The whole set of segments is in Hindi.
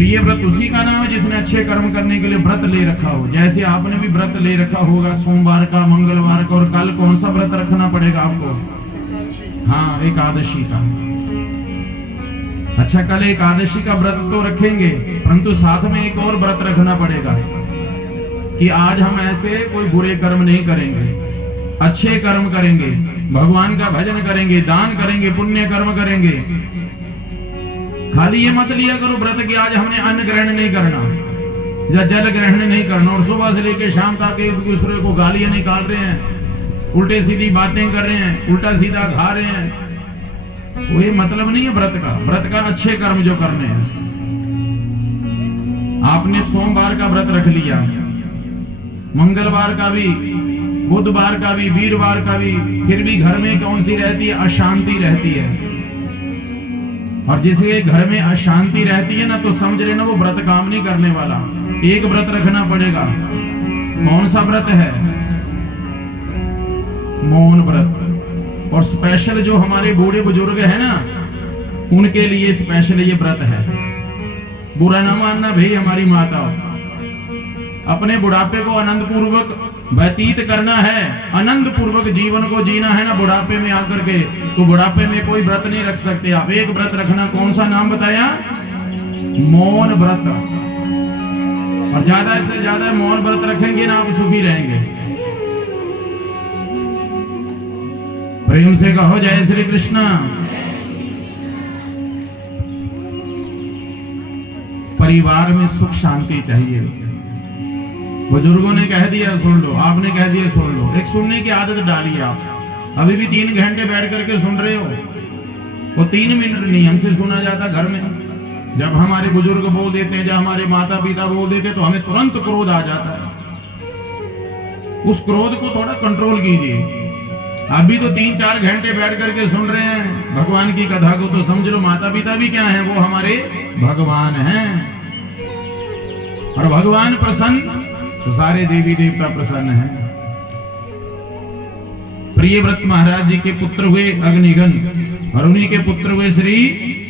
प्रिय व्रत उसी का नाम है जिसने अच्छे कर्म करने के लिए व्रत ले रखा हो। जैसे आपने भी व्रत ले रखा होगा सोमवार का, मंगलवार का, और कल कौन सा व्रत रखना पड़ेगा आपको? हाँ, एकादशी का। अच्छा, कल एकादशी का व्रत तो रखेंगे, परंतु साथ में एक और व्रत रखना पड़ेगा कि आज हम ऐसे कोई बुरे कर्म नहीं करेंगे, अच्छे कर्म करेंगे, भगवान का भजन करेंगे, दान करेंगे, पुण्य कर्म करेंगे। खाली ये मत लिया करो व्रत कि आज हमने अन्न ग्रहण नहीं करना या जल ग्रहण नहीं करना, और सुबह से लेकर शाम तक एक दूसरे को गालियां निकाल रहे हैं, उल्टे सीधी बातें कर रहे हैं, उल्टा सीधा खा रहे हैं। कोई मतलब नहीं है व्रत का। व्रत का अच्छे कर्म जो करने हैं। आपने सोमवार का व्रत रख लिया, मंगलवार का भी, बुधवार का भी, वीरवार का भी, फिर भी घर में कौन सी रहती है? अशांति रहती है। और जिसके घर में अशांति रहती है ना, तो समझ लेना वो व्रत काम नहीं करने वाला। एक व्रत रखना पड़ेगा। कौन सा व्रत है? मौन व्रत। और स्पेशल जो हमारे बूढ़े बुजुर्ग है ना, उनके लिए स्पेशल ये व्रत है। बुरा ना मानना भाई हमारी माता, अपने बुढ़ापे को आनंद पूर्वक व्यतीत करना है, आनंद पूर्वक जीवन को जीना है ना बुढ़ापे में आकर के, तो बुढ़ापे में कोई व्रत नहीं रख सकते आप। एक व्रत रखना, कौन सा नाम बताया? मौन व्रत। और ज्यादा से ज्यादा मौन व्रत रखेंगे ना, आप सुखी रहेंगे। प्रेम से कहो जय श्री कृष्ण। परिवार में सुख शांति चाहिए। बुजुर्गों ने कह दिया सुन लो, आपने कह दिया सुन लो। एक सुनने की आदत डालिए आप। अभी भी 3 घंटे बैठ करके सुन रहे हो, वो 3 मिनट नहीं हमसे सुना जाता घर में। जब हमारे बुजुर्ग बोल देते हैं, जब हमारे माता पिता बोल देते हैं, तो हमें तुरंत क्रोध आ जाता है। उस क्रोध को थोड़ा कंट्रोल कीजिए। अभी तो 3-4 घंटे बैठ करके सुन रहे हैं भगवान की कथा को, तो समझ लो माता पिता भी क्या है? वो हमारे भगवान हैं। और भगवान प्रसन्न तो सारे देवी देवता प्रसन्न हैं। प्रियव्रत महाराज जी के पुत्र हुए अग्निगन, और उन्हीं के पुत्र हुए श्री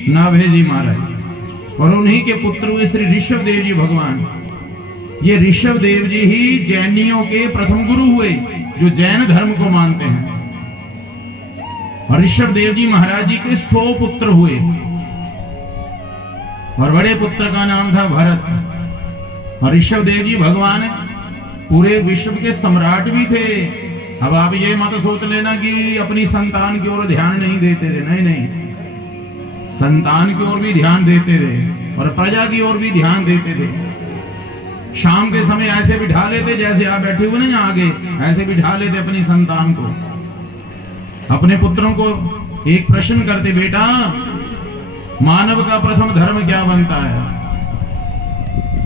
नाभे जी महाराज, और उन्हीं के पुत्र हुए श्री ऋषभ देव जी भगवान। ये ऋषभ देव जी ही जैनियों के प्रथम गुरु हुए, जो जैन धर्म को मानते हैं। और ऋषभ देव जी महाराज जी के 100 पुत्र हुए, और बड़े पुत्र का नाम था भरत। और ऋषभ देव जी भगवान पूरे विश्व के सम्राट भी थे। अब आप ये मत सोच लेना कि अपनी संतान की ओर ध्यान नहीं देते थे। नहीं नहीं, संतान की ओर भी ध्यान देते थे, और प्रजा की ओर भी ध्यान देते थे। शाम के समय ऐसे बिठा लेते, जैसे आप बैठे हुए ना आगे, ऐसे बिठा लेते अपनी संतान को, अपने पुत्रों को एक प्रश्न करते, बेटा मानव का प्रथम धर्म क्या बनता है?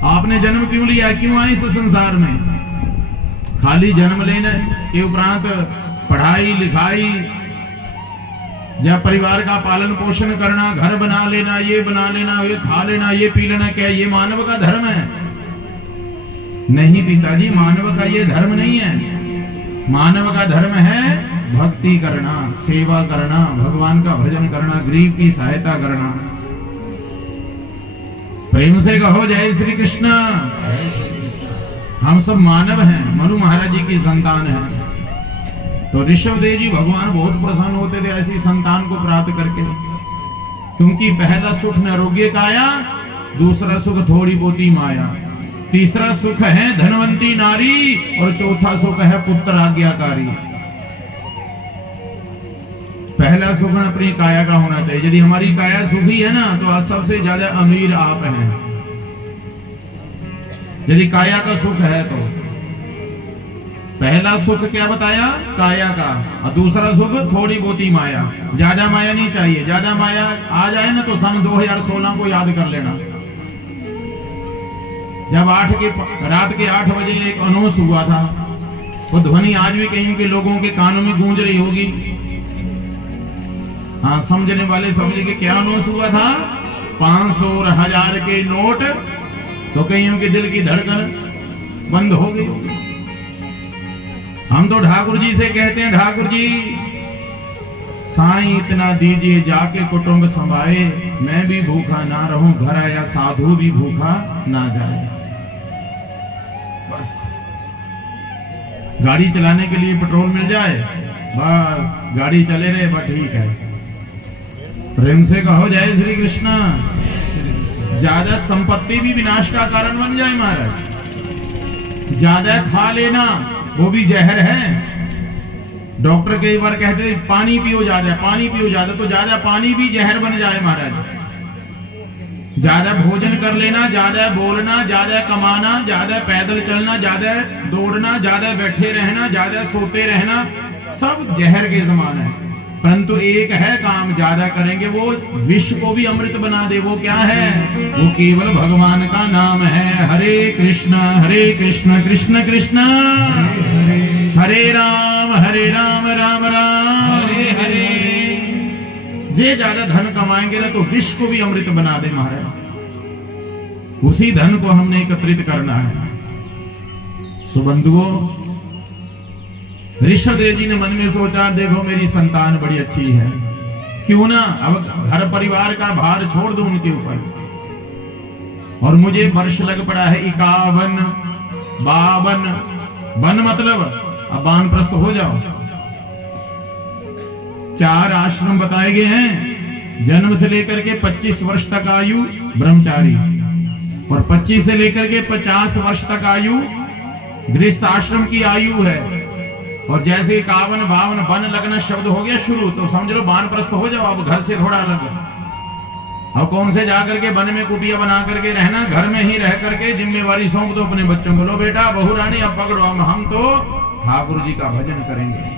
आपने जन्म क्यों लिया? क्यों आए इस संसार में? खाली जन्म लेने के उपरांत पढ़ाई लिखाई या परिवार का पालन पोषण करना, घर बना लेना, ये बना लेना, ये खा लेना, ये पी लेना, क्या ये मानव का धर्म है? नहीं पिताजी, मानव का ये धर्म नहीं है। मानव का धर्म है भक्ति करना, सेवा करना, भगवान का भजन करना, गरीब की सहायता करना। प्रेम से कहो जय श्री कृष्ण। हम सब मानव हैं, मनु महाराज जी की संतान है। तो ऋषभ देव जी भगवान बहुत प्रसन्न होते थे ऐसी संतान को प्राप्त करके, क्योंकि पहला सुख नरोग्य काया, दूसरा सुख थोड़ी बोती माया, तीसरा सुख है धनवंती नारी, और चौथा सुख है पुत्र आज्ञाकारी। पहला सुख अपनी काया का होना चाहिए। यदि हमारी काया सुखी है ना, तो आज सबसे ज्यादा अमीर आप हैं। यदि काया का सुख है तो पहला सुख क्या बताया? काया का। और दूसरा सुख थोड़ी बहुती माया। ज्यादा माया नहीं चाहिए। ज्यादा माया आ जाए ना तो सन 2016 को याद कर लेना, जब रात के 8 बजे एक अनाउंस हुआ था। वो ध्वनि आज भी कहीं के लोगों के कानों में गूंज रही होगी। हाँ, समझने वाले समझेंगे क्या अनाउंस हुआ था। 500 और 1000 के नोट, तो कईयों के दिल की धड़कन बंद हो गई। हम तो ठाकुर जी से कहते हैं, ठाकुर जी साईं इतना दीजिए जाके कुटुंब संभाए, मैं भी भूखा ना रहूं, घर आया साधु भी भूखा ना जाए। बस गाड़ी चलाने के लिए पेट्रोल मिल जाए, बस गाड़ी चले रहे, बस ठीक है। प्रेम से कहो जय श्री कृष्ण। ज्यादा संपत्ति भी विनाश का कारण बन जाए महाराज। ज्यादा खा लेना वो भी जहर है। डॉक्टर कई बार कहते हैं पानी पियो ज्यादा, पानी पियो ज्यादा, तो ज्यादा पानी भी जहर बन जाए महाराज। ज्यादा भोजन कर लेना, ज्यादा बोलना, ज्यादा कमाना, ज्यादा पैदल चलना, ज्यादा दौड़ना, ज्यादा बैठे रहना, ज्यादा सोते रहना, सब जहर के समान है। परंतु एक है काम ज्यादा करेंगे वो विष को भी अमृत बना दे। वो क्या है? वो केवल भगवान का नाम है। हरे कृष्ण कृष्ण कृष्ण हरे राम राम राम हरे हरे। जे ज्यादा धन कमाएंगे ना तो विष को भी अमृत बना दे महाराज। उसी धन को हमने एकत्रित करना है। सुबंधुओं, ऋषभदेव जी ने मन में सोचा, देखो मेरी संतान बड़ी अच्छी है, क्यों ना अब घर परिवार का भार छोड़ दूं उनके ऊपर। और मुझे वर्ष लग पड़ा है 51, 52, वन मतलब अब वानप्रस्थ हो जाओ। 4 आश्रम बताए गए हैं। जन्म से लेकर के 25 वर्ष तक आयु ब्रह्मचारी, और 25 से लेकर के 50 वर्ष तक आयु गृहस्थ आश्रम की आयु है। और जैसे 51, 52 वन लगना शब्द हो गया शुरू, तो समझ लो वानप्रस्थ हो जाओ। अब घर से थोड़ा अलग। अब कौन से जाकर के वन में कुटिया बना करके रहना, घर में ही रह करके जिम्मेवारी सौंप दो अपने बच्चों को। लो बेटा बहू रानी अब पकड़ो, हम तो ठाकुर जी का भजन करेंगे।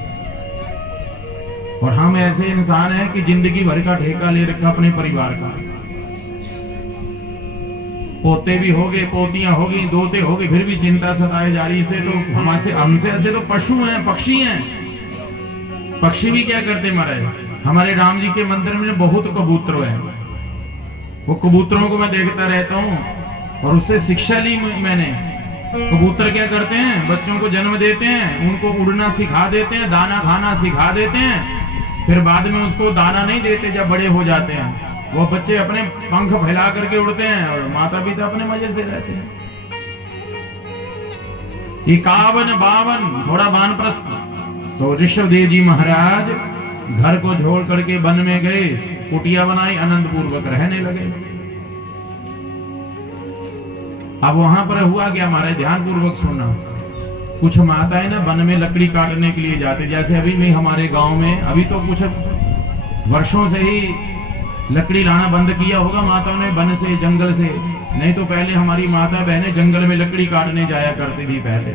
और हम ऐसे इंसान हैं कि जिंदगी भर का ठेका ले रखा अपने परिवार का। पोते भी हो गए, पोतियां हो गई, दोते हो गए, फिर भी चिंता सताए जा रही। से तो हमसे अच्छे तो पशु हैं, पक्षी हैं। पक्षी भी क्या करते महाराज, हमारे राम जी के मंदिर में बहुत कबूतर हैं। वो कबूतरों को मैं देखता रहता हूँ और उससे शिक्षा ली मैंने। कबूतर क्या करते हैं, बच्चों को जन्म देते हैं, उनको उड़ना सिखा देते हैं, दाना खाना सिखा देते हैं, फिर बाद में उसको दाना नहीं देते। जब बड़े हो जाते हैं वो बच्चे अपने पंख फैला करके उड़ते हैं और माता पिता अपने मजे से रहते हैं। 51, 52 थोड़ा वानप्रस्थ। तो ऋषभदेव जी महाराज घर को छोड़ करके वन में गए, कुटिया बनाई, आनंद पूर्वक रहने लगे। अब वहां पर हुआ क्या हमारे, ध्यान पूर्वक सुनना। कुछ माताएं ना वन में लकड़ी काटने के लिए जाते, जैसे अभी में हमारे गांव में अभी तो कुछ वर्षों से ही लकड़ी लाना बंद किया होगा माताओं ने, वन से, जंगल से। नहीं तो पहले हमारी माता बहनें जंगल में लकड़ी काटने जाया करती थी पहले।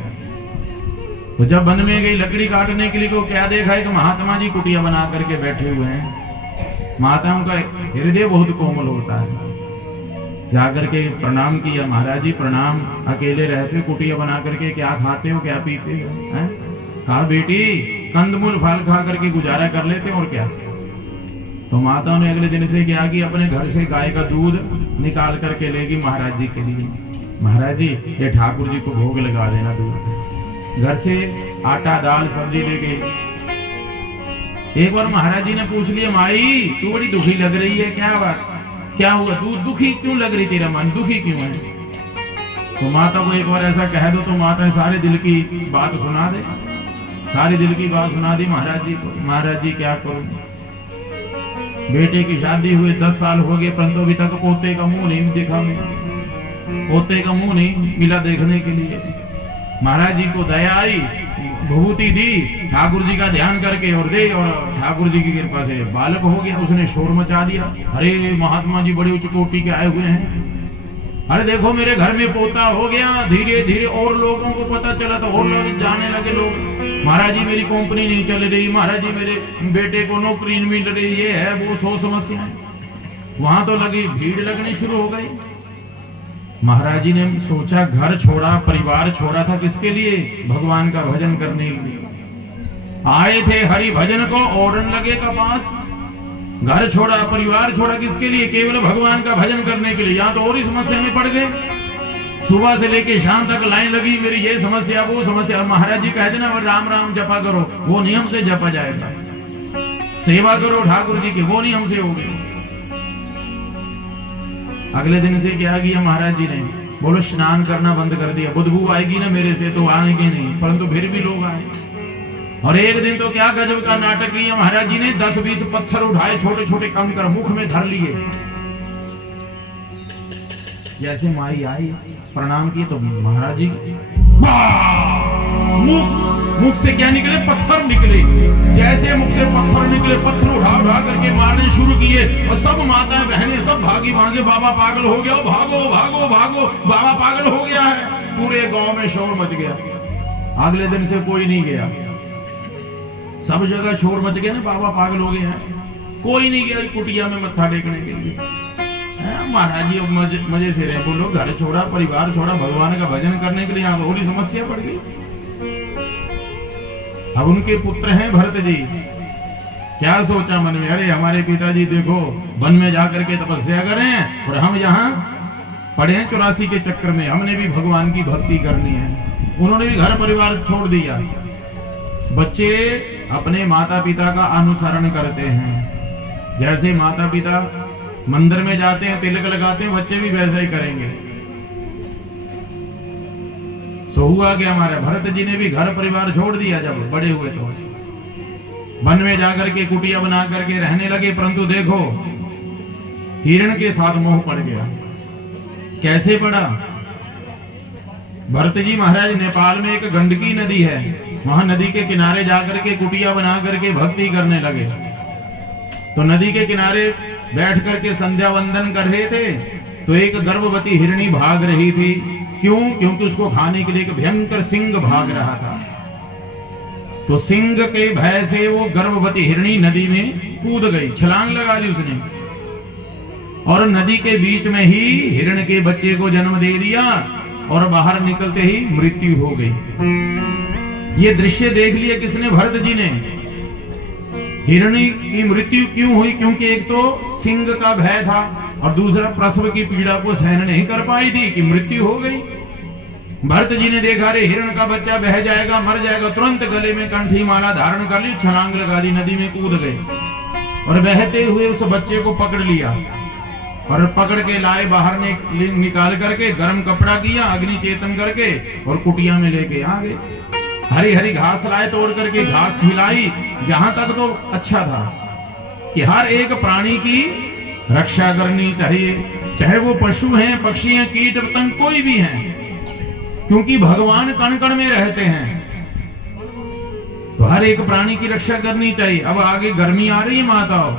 तो जब वन में गई लकड़ी काटने के लिए तो क्या देखा है कि महात्मा जी कुटिया बना करके बैठे हुए हैं। माताओं का हृदय बहुत कोमल होता है। जाकर के प्रणाम किया, महाराज जी प्रणाम। अकेले रहते, कुटिया बना करके क्या खाते हो, क्या पीते हो? कहा बेटी कंदमूल फल खा करके गुजारा कर लेते और क्या। तो माताओं ने अगले दिन से क्या कि अपने घर से गाय का दूध निकाल करके लेगी महाराज जी के लिए। महाराज जी ये ठाकुर जी को भोग लगा देना दूध। घर से आटा दाल सब्जी ले गए। एक बार महाराज जी ने पूछ लिया, माई तू बड़ी दुखी लग रही है, क्या बात, क्या हुआ, तू दुखी क्यों लग रही, तेरा मन दुखी क्यों है? तो माता को एक बार ऐसा कह दो तो माता सारे दिल की बात सुना दे। सारी दिल की बात सुना दी महाराज जी को। महाराज जी क्या करूं, बेटे की शादी हुए 10 साल हो गए, परंतु अभी तक पोते का मुंह नहीं दिखा, पोते का मुंह नहीं मिला देखने के लिए। महाराज जी को दया आई, भभूति दी, ठाकुर जी का ध्यान करके और दे, और ठाकुर जी की कृपा से बालक हो गया। उसने शोर मचा दिया, अरे महात्मा जी बड़ी उच्च कोटि के आए हुए हैं, अरे देखो मेरे घर में पोता हो गया। धीरे धीरे और लोगों को पता चला तो और लोग जाने लगे लोग, महाराज जी मेरी कंपनी नहीं चल रही, महाराज जी मेरे बेटे को नौकरी नहीं मिल रही, ये है वो 100 समस्याएं। वहां तो लगी भीड़ लगनी शुरू हो गई। महाराज जी ने सोचा, घर छोड़ा, परिवार छोड़ा था किसके लिए, भगवान का भजन करने के लिए आए थे। हरि भजन को ओढ़न लगे कपास। घर छोड़ा, परिवार छोड़ा किसके लिए, केवल भगवान का भजन करने के लिए। यहाँ तो और ही समस्या में पड़ गए। सुबह से लेके शाम तक लाइन लगी, मेरी ये समस्या वो समस्या। महाराज जी कहते ना राम राम जपा करो, वो नियम से जपा जाएगा। सेवा करो ठाकुर जी की, वो नहीं हमसे हो गई। अगले दिन से क्या किया महाराज जी ने, बोलो स्नान करना बंद कर दिया। बदबू आएगी ना मेरे से तो आएंगे नहीं, परंतु फिर भी लोग आए। और एक दिन तो क्या गजब का नाटक किया महाराज जी ने, 10-20 पत्थर उठाए छोटे छोटे कंकड़ मुख में धर लिए। जैसे माई आई प्रणाम की तो महाराज जी मुख से क्या निकले, पत्थर निकले। जैसे मुख से पत्थर निकले, पत्थर उठा उठा करके मारने शुरू किए और सब माताएं बहनें सब भागी वहां से, बाबा पागल हो गया, भागो भागो भागो, बाबा पागल हो गया है। पूरे गांव में शोर मच गया। अगले दिन से कोई नहीं गया, सब जगह शोर मच गया ना, बाबा पागल हो गए हैं। कोई नहीं गया कुटिया में मत्था टेकने के लिए। महाराज जी मजे से रहे, बोलो घर छोड़ा, परिवार छोड़ा, भगवान का भजन करने के लिए यहाँ बड़ी समस्या पड़ गई। अब उनके पुत्र हैं भरत जी, क्या सोचा मन में, अरे हमारे पिताजी देखो वन में जाकर के तपस्या करें और हम यहाँ पड़े हैं 84 के चक्कर में, हमने भी भगवान की भक्ति करनी है। उन्होंने भी घर परिवार छोड़ दिया। बच्चे अपने माता पिता का अनुसरण करते हैं। जैसे माता पिता मंदिर में जाते हैं, तिलक लगाते हैं, बच्चे भी वैसा ही करेंगे। सो हुआ कि हमारे भरत जी ने भी घर परिवार छोड़ दिया। जब बड़े हुए तो वन में जाकर के कुटिया बना करके रहने लगे। परंतु देखो हिरण के साथ मोह पड़ गया। कैसे पड़ा? भरत जी महाराज नेपाल में एक गंडकी नदी है, वहां नदी के किनारे जाकर के कुटिया बना करके भक्ति करने लगे। तो नदी के किनारे बैठ करके संध्या वंदन कर रहे थे तो एक गर्भवती हिरणी भाग रही थी। क्यों? क्योंकि उसको खाने के लिए एक भयंकर सिंह भाग रहा था। तो सिंह के भय से वो गर्भवती हिरणी नदी में कूद गई, छलांग लगा दी उसने, और नदी के बीच में ही हिरण के बच्चे को जन्म दे दिया और बाहर निकलते ही मृत्यु हो गई। ये दृश्य देख लिया किसने? भरत जी ने। हिरणी की मृत्यु क्यों हुई? क्योंकि एक तो सिंह का भय था और दूसरा प्रसव की पीड़ा को सहन नहीं कर पाई थी कि मृत्यु हो गई। भरत जी ने देखा रे हिरण का बच्चा बह जाएगा, मर जाएगा, तुरंत गले में कंठी माला धारण कर ली, छलांग लगा दी, नदी में कूद गए और बहते हुए उस बच्चे को पकड़ लिया और पकड़ के लाए, बाहर निकाल करके गर्म कपड़ा किया, अग्नि चेतन करके और कुटिया में लेके आ गए। हरी हरी घास लाए, तोड़ करके घास खिलाई। जहां तक तो अच्छा था कि हर एक प्राणी की रक्षा करनी चाहिए, चाहे वो पशु हैं, पक्षी हैं, कीट पतंग कोई भी हैं, क्योंकि भगवान कण कण में रहते हैं। तो हर एक प्राणी की रक्षा करनी चाहिए। अब आगे गर्मी आ रही है माताओं,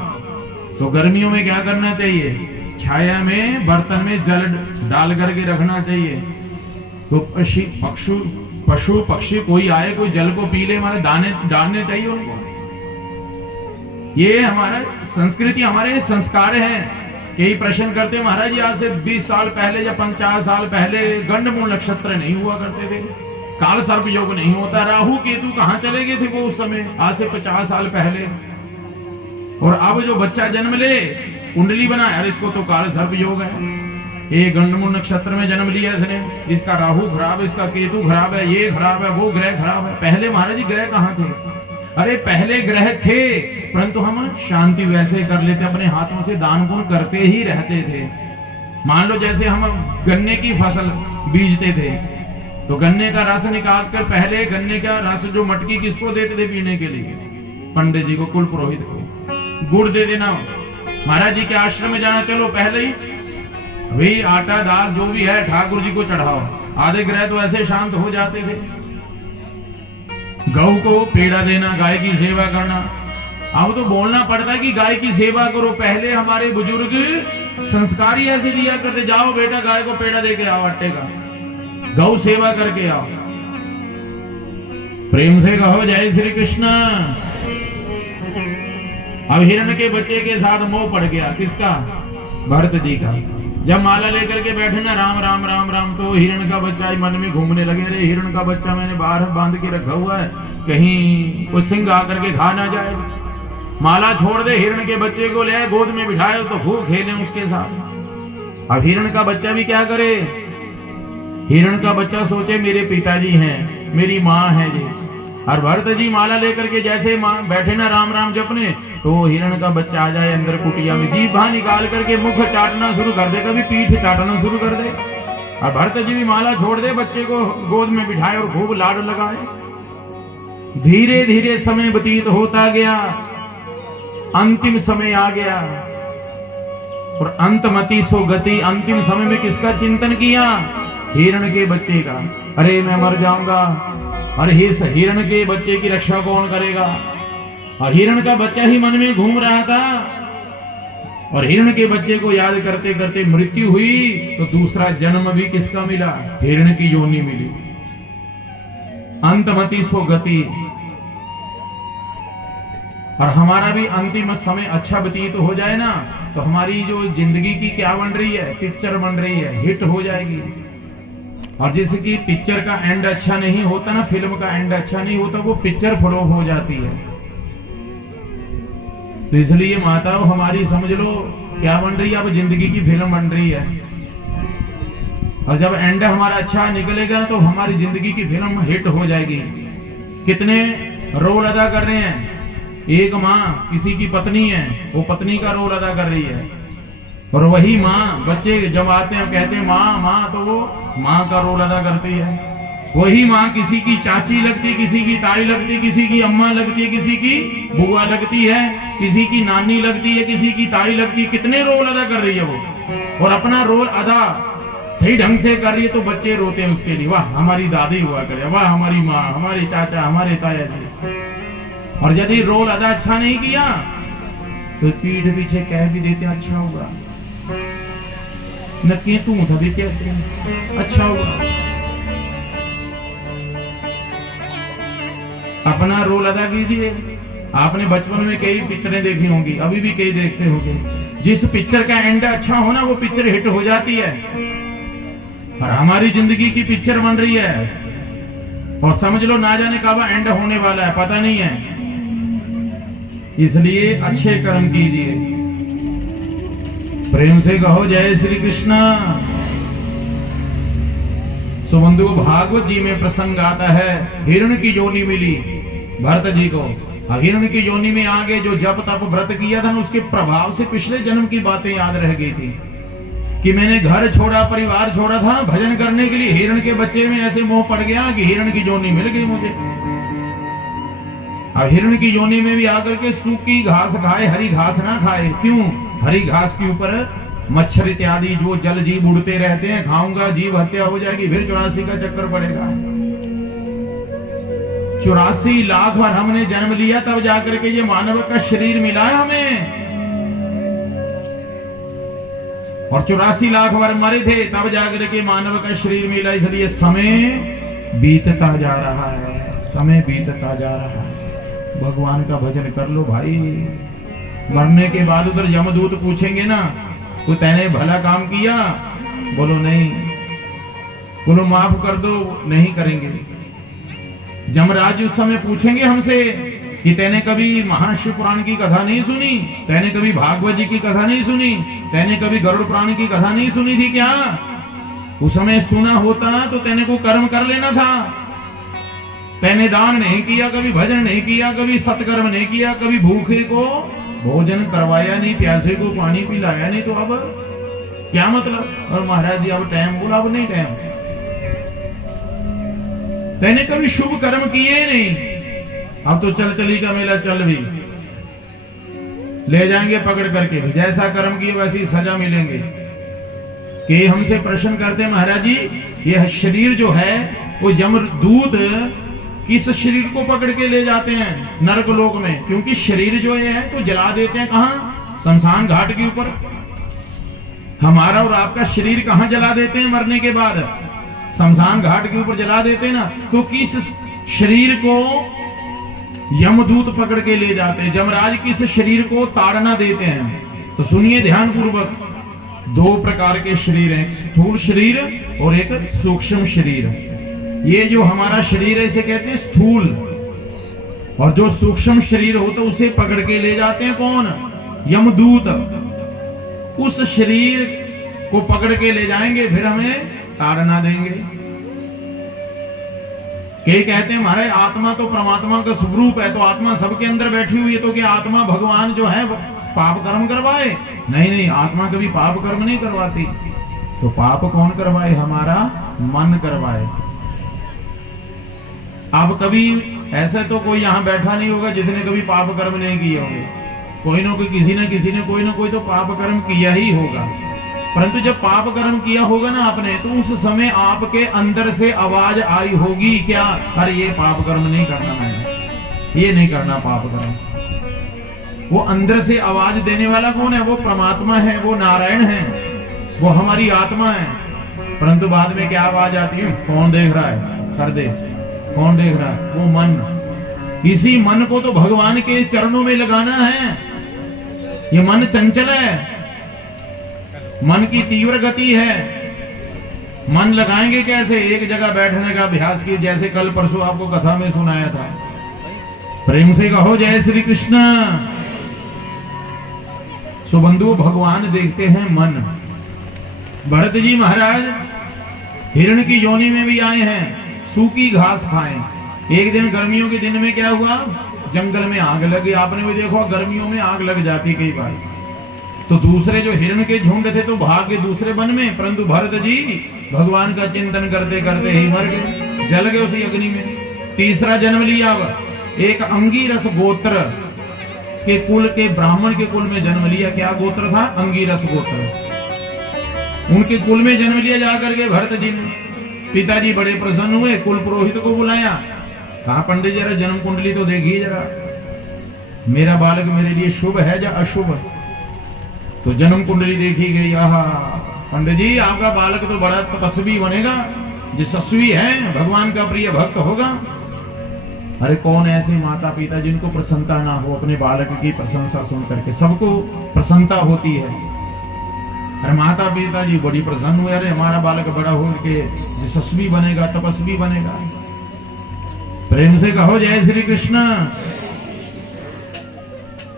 तो गर्मियों में क्या करना चाहिए? छाया में बर्तन में जल डाल करके रखना चाहिए। तो पशु पक्षी कोई आए, कोई जल को पी ले, हमारे दाने डालने चाहिए उनको। ये हमारा संस्कृति, हमारे संस्कार हैं। कई प्रश्न करते हैं महाराज जी, आज से 20 साल पहले या 50 साल पहले गंडमूल नक्षत्र नहीं हुआ करते थे, काल सर्प योग नहीं होता, राहु केतु कहां चले गए थे वो उस समय, आज से 50 साल पहले। और अब जो बच्चा जन्म ले, कुंडली बनाए, अरे इसको तो काल सर्प योग है, ये गंडमूल नक्षत्र में जन्म लिया इसने, इसका राहु खराब है, इसका केतु खराब है, ये खराब है, वो ग्रह खराब है। पहले महाराज जी ग्रह कहाँ थे? अरे पहले ग्रह थे, परंतु हम शांति वैसे कर लेते, अपने हाथों से दान पुण्य करते ही रहते थे। मान लो जैसे हम गन्ने की फसल बीजते थे, तो गन्ने का रस निकाल कर, पहले गन्ने का रस जो मटकी किसको देते थे पीने के लिए? पंडित जी को, कुल पुरोहित को। गुड़ दे देना, महाराज जी के आश्रम में जाना, चलो पहले ही भाई आटा दाल जो भी है ठाकुर जी को चढ़ाओ। आधे ग्रह तो ऐसे शांत हो जाते थे। गौ को पेड़ा देना, गाय की सेवा करना। अब तो बोलना पड़ता है कि गाय की सेवा करो। पहले हमारे बुजुर्ग संस्कार ही ऐसे दिया करते, जाओ बेटा गाय को पेड़ा दे के आओ आटे का, गौ सेवा करके आओ। प्रेम से कहो जय श्री कृष्ण। अब हिरण के बच्चे के साथ मोह पड़ गया, किसका? भरत जी का। जब माला लेकर के बैठे ना, राम राम राम राम, तो हिरण का बच्चा ही मन में घूमने लगे, अरे हिरण का बच्चा मैंने बाहर बांध के रखा हुआ है, कहीं वो सिंह आकर के खा ना जाए। माला छोड़ दे, हिरण के बच्चे को ले आए, गोद में बिठाए तो खूब खेले उसके साथ। अब हिरण का बच्चा भी क्या करे? हिरण का बच्चा सोचे मेरे पिताजी हैं, मेरी माँ है जी। और भरत जी माला लेकर के जैसे माँ बैठे ना राम राम जपने, तो हिरण का बच्चा आ जाए अंदर कुटिया में, जीभ बाहर निकाल करके मुख चाटना शुरू कर दे, कभी पीठ चाटना शुरू कर दे, और भरत जी भी माला छोड़ दे, बच्चे को गोद में बिठाए और खूब लाड लगाए। धीरे धीरे समय व्यतीत होता गया, अंतिम समय आ गया, और अंतमति सो गति, अंतिम समय में किसका चिंतन किया? हिरण के बच्चे का। अरे मैं मर जाऊंगा, अरे हिरण के बच्चे की रक्षा कौन करेगा? और हिरण का बच्चा ही मन में घूम रहा था, और हिरण के बच्चे को याद करते करते मृत्यु हुई, तो दूसरा जन्म भी किसका मिला? हिरण की योनि मिली। अंतमति सो गति। और हमारा भी अंतिम समय अच्छा व्यतीत हो जाए ना, तो हमारी जो जिंदगी की क्या बन रही है? पिक्चर बन रही है, हिट हो जाएगी। और जिसकी पिक्चर का एंड अच्छा नहीं होता ना, फिल्म का एंड अच्छा नहीं होता, वो पिक्चर फ्लॉप हो जाती है। तो इसलिए माताओं हमारी समझ लो क्या बन रही है, अब जिंदगी की फिल्म बन रही है। और जब एंड हमारा अच्छा निकलेगा ना, तो हमारी जिंदगी की फिल्म हिट हो जाएगी। कितने रोल अदा कर रहे हैं? एक माँ किसी की पत्नी है, वो पत्नी का रोल अदा कर रही है, और वही माँ बच्चे जब आते हैं कहते हैं माँ माँ, तो वो माँ का रोल अदा करती है। वही माँ किसी की चाची लगती है, किसी की ताई लगती है, किसी की अम्मा लगती है, किसी की बुआ लगती है, किसी की नानी लगती है, किसी की ताई लगती है। कितने रोल अदा कर रही है वो, और अपना रोल अदा सही ढंग से कर रही है, तो बच्चे रोते हैं उसके लिए, वाह हमारी दादी हुआ करे, वाह हमारी माँ, हमारे चाचा, हमारे ताया जी। और यदि रोल अदा अच्छा नहीं किया, तो पीठ पीछे कह भी देते हैं अच्छा होगा, नक्की तू था भी कैसे अच्छा होगा। अपना रोल अदा कीजिए। आपने बचपन में कई पिक्चरें देखी होंगी, अभी भी कई देखते होंगे। जिस पिक्चर का एंड अच्छा हो ना, वो पिक्चर हिट हो जाती है। और हमारी जिंदगी की पिक्चर बन रही है, और समझ लो ना जाने कब एंड होने वाला है, पता नहीं है। इसलिए अच्छे कर्म कीजिए। प्रेम से कहो जय श्री कृष्णा। सुबंधु भागवत जी में प्रसंग आता है, हिरण की योनि मिली भरत जी को। हिरण की योनि में आगे जो जप तप व्रत किया था, उसके प्रभाव से पिछले जन्म की बातें याद रह गई थी, कि मैंने घर छोड़ा, परिवार छोड़ा था भजन करने के लिए। हिरण के बच्चे में ऐसे मोह पड़ गया कि हिरण की योनि मिल गई मुझे। अब हिरण की योनि में भी आकर के सूखी घास खाए, हरी घास ना खाए। क्यों? हरी घास के ऊपर मच्छर इत्यादि जो जल जीव उड़ते रहते हैं, खाऊंगा जीव हत्या हो जाएगी, फिर 84 का चक्कर पड़ेगा। 84 लाख बार हमने जन्म लिया, तब जाकर के ये मानव का शरीर मिला है हमें। और 84 लाख बार मरे थे, तब जाकर के मानव का शरीर मिला। इसलिए समय बीतता जा रहा है, समय बीतता जा रहा है। भगवान का भजन कर लो भाई। मरने के बाद उधर यमदूत पूछेंगे ना, तो तैने भला काम किया? बोलो नहीं। बोलो माफ कर दो? नहीं करेंगे। जमराज उस समय पूछेंगे हमसे कि तैने कभी महाशिव पुराण की कथा नहीं सुनी? तैने कभी भागवत जी की कथा नहीं सुनी? तैने कभी गरुड़ पुराण की कथा नहीं सुनी थी क्या? उस समय सुना होता तो तैने को कर्म कर लेना था। तैने दान नहीं किया, कभी भजन नहीं किया, कभी सत्कर्म नहीं किया, कभी भूखे को भोजन करवाया नहीं, प्यासे को पानी पिलाया नहीं, तो अब क्या मतलब? और महाराज जी अब टाइम बोला, अब नहीं टाइम। तैने कभी शुभ कर्म किए नहीं, अब तो चल चली का मेला चल भी ले जाएंगे पकड़ करके, जैसा कर्म किए वैसी सजा मिलेंगे। कि हमसे प्रश्न करते हैं महाराज जी, यह शरीर जो है वो यमदूत किस शरीर को पकड़ के ले जाते हैं नरक लोक में? क्योंकि शरीर जो है तो जला देते हैं कहां? शमशान घाट के ऊपर। हमारा और आपका शरीर कहां जला देते हैं मरने के बाद? शमशान घाट के ऊपर जला देते हैं ना। तो किस शरीर को यमदूत पकड़ के ले जाते हैं? यमराज किस शरीर को ताड़ना देते हैं? तो सुनिए ध्यान पूर्वक। 2 प्रकार के शरीर हैं, स्थूल शरीर और एक सूक्ष्म शरीर। ये जो हमारा शरीर है इसे कहते हैं स्थूल, और जो सूक्ष्म शरीर होता है उसे पकड़ के ले जाते हैं कौन? यमदूत। उस शरीर को पकड़ के ले जाएंगे, फिर हमें ताड़ना देंगे। कई कहते हैं महाराज आत्मा तो परमात्मा का स्वरूप है, तो आत्मा सबके अंदर बैठी हुई है, तो क्या आत्मा भगवान जो है पाप कर्म करवाए? नहीं नहीं, आत्मा कभी पाप कर्म नहीं करवाती। तो पाप कौन करवाए? हमारा मन करवाए। अब कभी ऐसे तो कोई यहां बैठा नहीं होगा जिसने कभी पाप कर्म नहीं किए होंगे। कोई ना कोई, किसी ने कोई ना कोई तो पाप कर्म किया ही होगा। परंतु जब पाप कर्म किया होगा ना आपने, तो उस समय आपके अंदर से आवाज आई होगी क्या? अरे ये पाप कर्म नहीं करना, मैंने ये नहीं करना पाप कर्म। वो अंदर से आवाज देने वाला कौन है? वो परमात्मा है, वो नारायण है, वो हमारी आत्मा है। परंतु बाद में क्या आवाज आती है? कौन देख रहा है? कर दे। कौन देख रहा है? वो मन। इसी मन को तो भगवान के चरणों में लगाना है। ये मन चंचल है, मन की तीव्र गति है। मन लगाएंगे कैसे? एक जगह बैठने का अभ्यास की, जैसे कल परसों आपको कथा में सुनाया था। प्रेम से कहो जय श्री कृष्ण। सुबंधु, भगवान देखते हैं मन। भरत जी महाराज हिरण की योनि में भी आए हैं, सूखी घास खाएं। एक दिन गर्मियों के दिन में क्या हुआ? जंगल में आग लगी। आपने भी देखो गर्मियों में आग लग जाती कई बार। तो दूसरे जो हिरण के झुंड थे तो भाग के दूसरे वन में, परंतु भरत जी भगवान का चिंतन करते करते ही मर गए, जल गए उसी अग्नि में। तीसरा जन्म लिया, एक अंगीरस गोत्र के कुल के ब्राह्मण के कुल में जन्म लिया। क्या गोत्र था? अंगीरस गोत्र। उनके कुल में जन्म लिया जाकर के भरत जी ने। पिताजी बड़े प्रसन्न हुए, कुल पुरोहित को बुलाया। कहा पंडित जरा जन्म कुंडली तो देखिए जरा, मेरा बालक मेरे लिए शुभ है या अशुभ? तो जन्म कुंडली देखी गई। आहा पंडित जी, आपका बालक तो बड़ा तपस्वी बनेगा, यशस्वी है, भगवान का प्रिय भक्त होगा। अरे कौन ऐसे माता पिता जिनको प्रसन्नता ना हो अपने बालक की प्रशंसा सुन करके? सबको प्रसन्नता होती है। अरे माता पिता जी बड़ी प्रसन्न हुए, अरे हमारा बालक बड़ा हो के यशस्वी बनेगा, तपस्वी बनेगा। प्रेम से कहो जय श्री कृष्ण।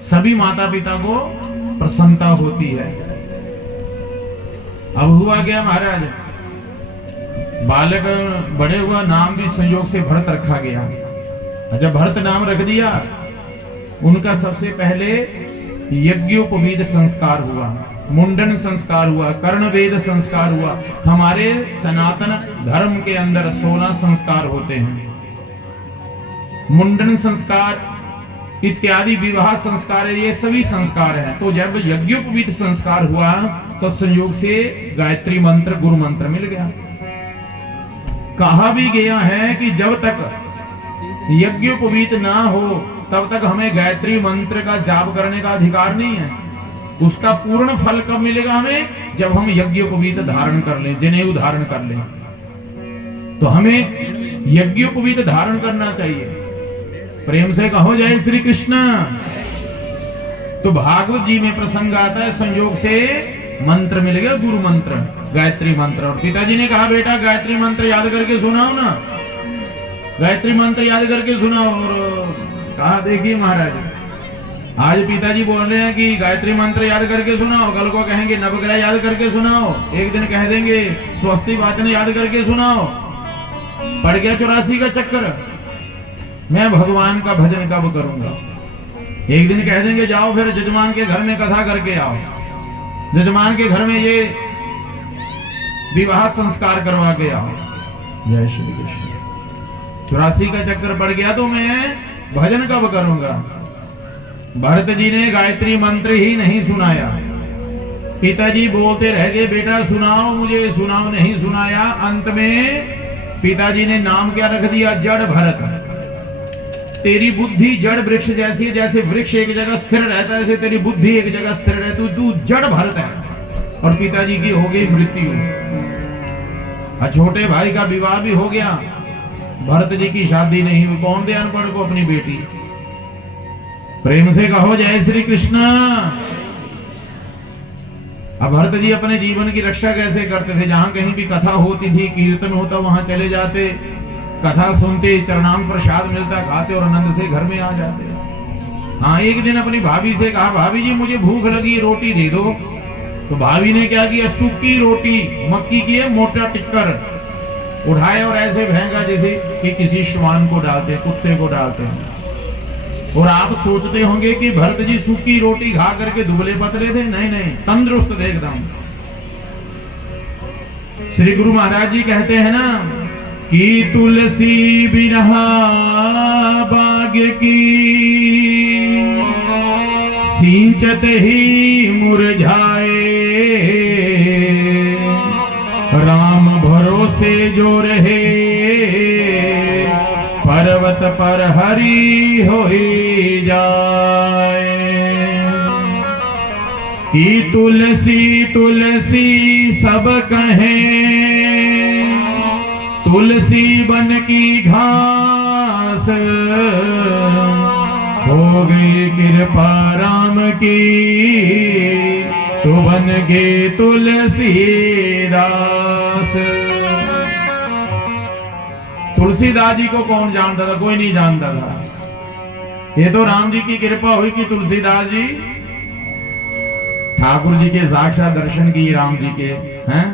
सभी माता पिता को प्रसन्नता होती है। अब हुआ क्या महाराज? बालक बड़े हुआ, नाम भी संयोग से भरत रखा गया। जब भरत नाम रख दिया, उनका सबसे पहले यज्ञोपवीत संस्कार हुआ, मुंडन संस्कार हुआ, कर्णवेद संस्कार हुआ। हमारे सनातन धर्म के अंदर 16 संस्कार होते हैं। मुंडन संस्कार इत्यादि विवाह संस्कार है, ये सभी संस्कार हैं। तो जब यज्ञोपवीत संस्कार हुआ तो संयोग से गायत्री मंत्र, गुरु मंत्र मिल गया। कहा भी गया है कि जब तक यज्ञोपवीत ना हो तब तक हमें गायत्री मंत्र का जाप करने का अधिकार नहीं है। उसका पूर्ण फल कब मिलेगा हमें? जब हम यज्ञोपवीत धारण कर लें, जनेऊ धारण कर लें। तो हमें यज्ञोपवीत धारण करना चाहिए। प्रेम से कहो जय श्री कृष्ण। तो भागवत जी में प्रसंग आता है, संयोग से मंत्र मिल गया, गुरु मंत्र, गायत्री मंत्र। और पिताजी ने कहा बेटा गायत्री मंत्र याद करके सुनाओ ना, गायत्री मंत्र याद करके सुनाओ। और कहा देखिए महाराज, आज पिताजी बोल रहे हैं कि गायत्री मंत्र याद करके सुनाओ, कल को कहेंगे नवग्रह याद करके सुनाओ, एक दिन कह देंगे स्वस्ति वाचन याद करके सुनाओ। पड़ गया 84 का चक्कर। मैं भगवान का भजन कब करूंगा? एक दिन कह देंगे जाओ फिर जजमान के घर में कथा करके आओ, जजमान के घर में ये विवाह संस्कार करवा के आओ। जय श्री कृष्ण। 84 का चक्कर पड़ गया तो मैं भजन कब करूंगा? भरत जी ने गायत्री मंत्र ही नहीं सुनाया। पिताजी बोलते रह गए बेटा सुनाओ मुझे, सुनाओ, नहीं सुनाया। अंत में पिताजी ने नाम क्या रख दिया? जड़ भरत। तेरी बुद्धि जड़ वृक्ष जैसी, जैसे वृक्ष एक जगह स्थिर रहता है ऐसे तेरी बुद्धि एक जगह स्थिर रहती, तू जड़ भरत है। और पिताजी की हो गई मृत्यु। और छोटे भाई का विवाह भी हो गया, भरत जी की शादी नहीं हुई। कौन दे अनपढ़ को अपनी बेटी? प्रेम से कहो जय श्री कृष्ण। अब भरत जी अपने जीवन की रक्षा कैसे करते थे? जहां कहीं भी कथा होती थी, कीर्तन होता, वहां चले जाते, कथा सुनते, चरणाम प्रसाद मिलता, खाते और आनंद से घर में आ जाते। हाँ, एक दिन अपनी भाभी से कहा भाभी जी मुझे भूख लगी, रोटी दे दो। तो भाभी ने क्या किया? सूखी रोटी, मक्की की है, मोटा टिक्कर, उठाए और ऐसे फेंका जैसे कि किसी श्वान को डालते हैं, कुत्ते को डालते हैं। और आप सोचते होंगे कि भरत जी सूखी रोटी खा करके दुबले पतले थे, नहीं नहीं, तंदुरुस्त थे एकदम। श्री गुरु महाराज जी कहते हैं ना कि तुलसी बिरहा बाग की सिंचत ही मुरझाए, राम भरोसे जो रहे पर्वत पर हरि होई जाए। कि तुलसी तुलसी सब कहें, तुलसी बन की घास, हो गई कृपा राम की, तो बन गए तुलसीदास। तुलसीदास जी को कौन जानता था? कोई नहीं जानता था। ये तो राम जी की कृपा हुई कि तुलसीदास जी ठाकुर जी के साक्षात दर्शन किए राम जी के हैं।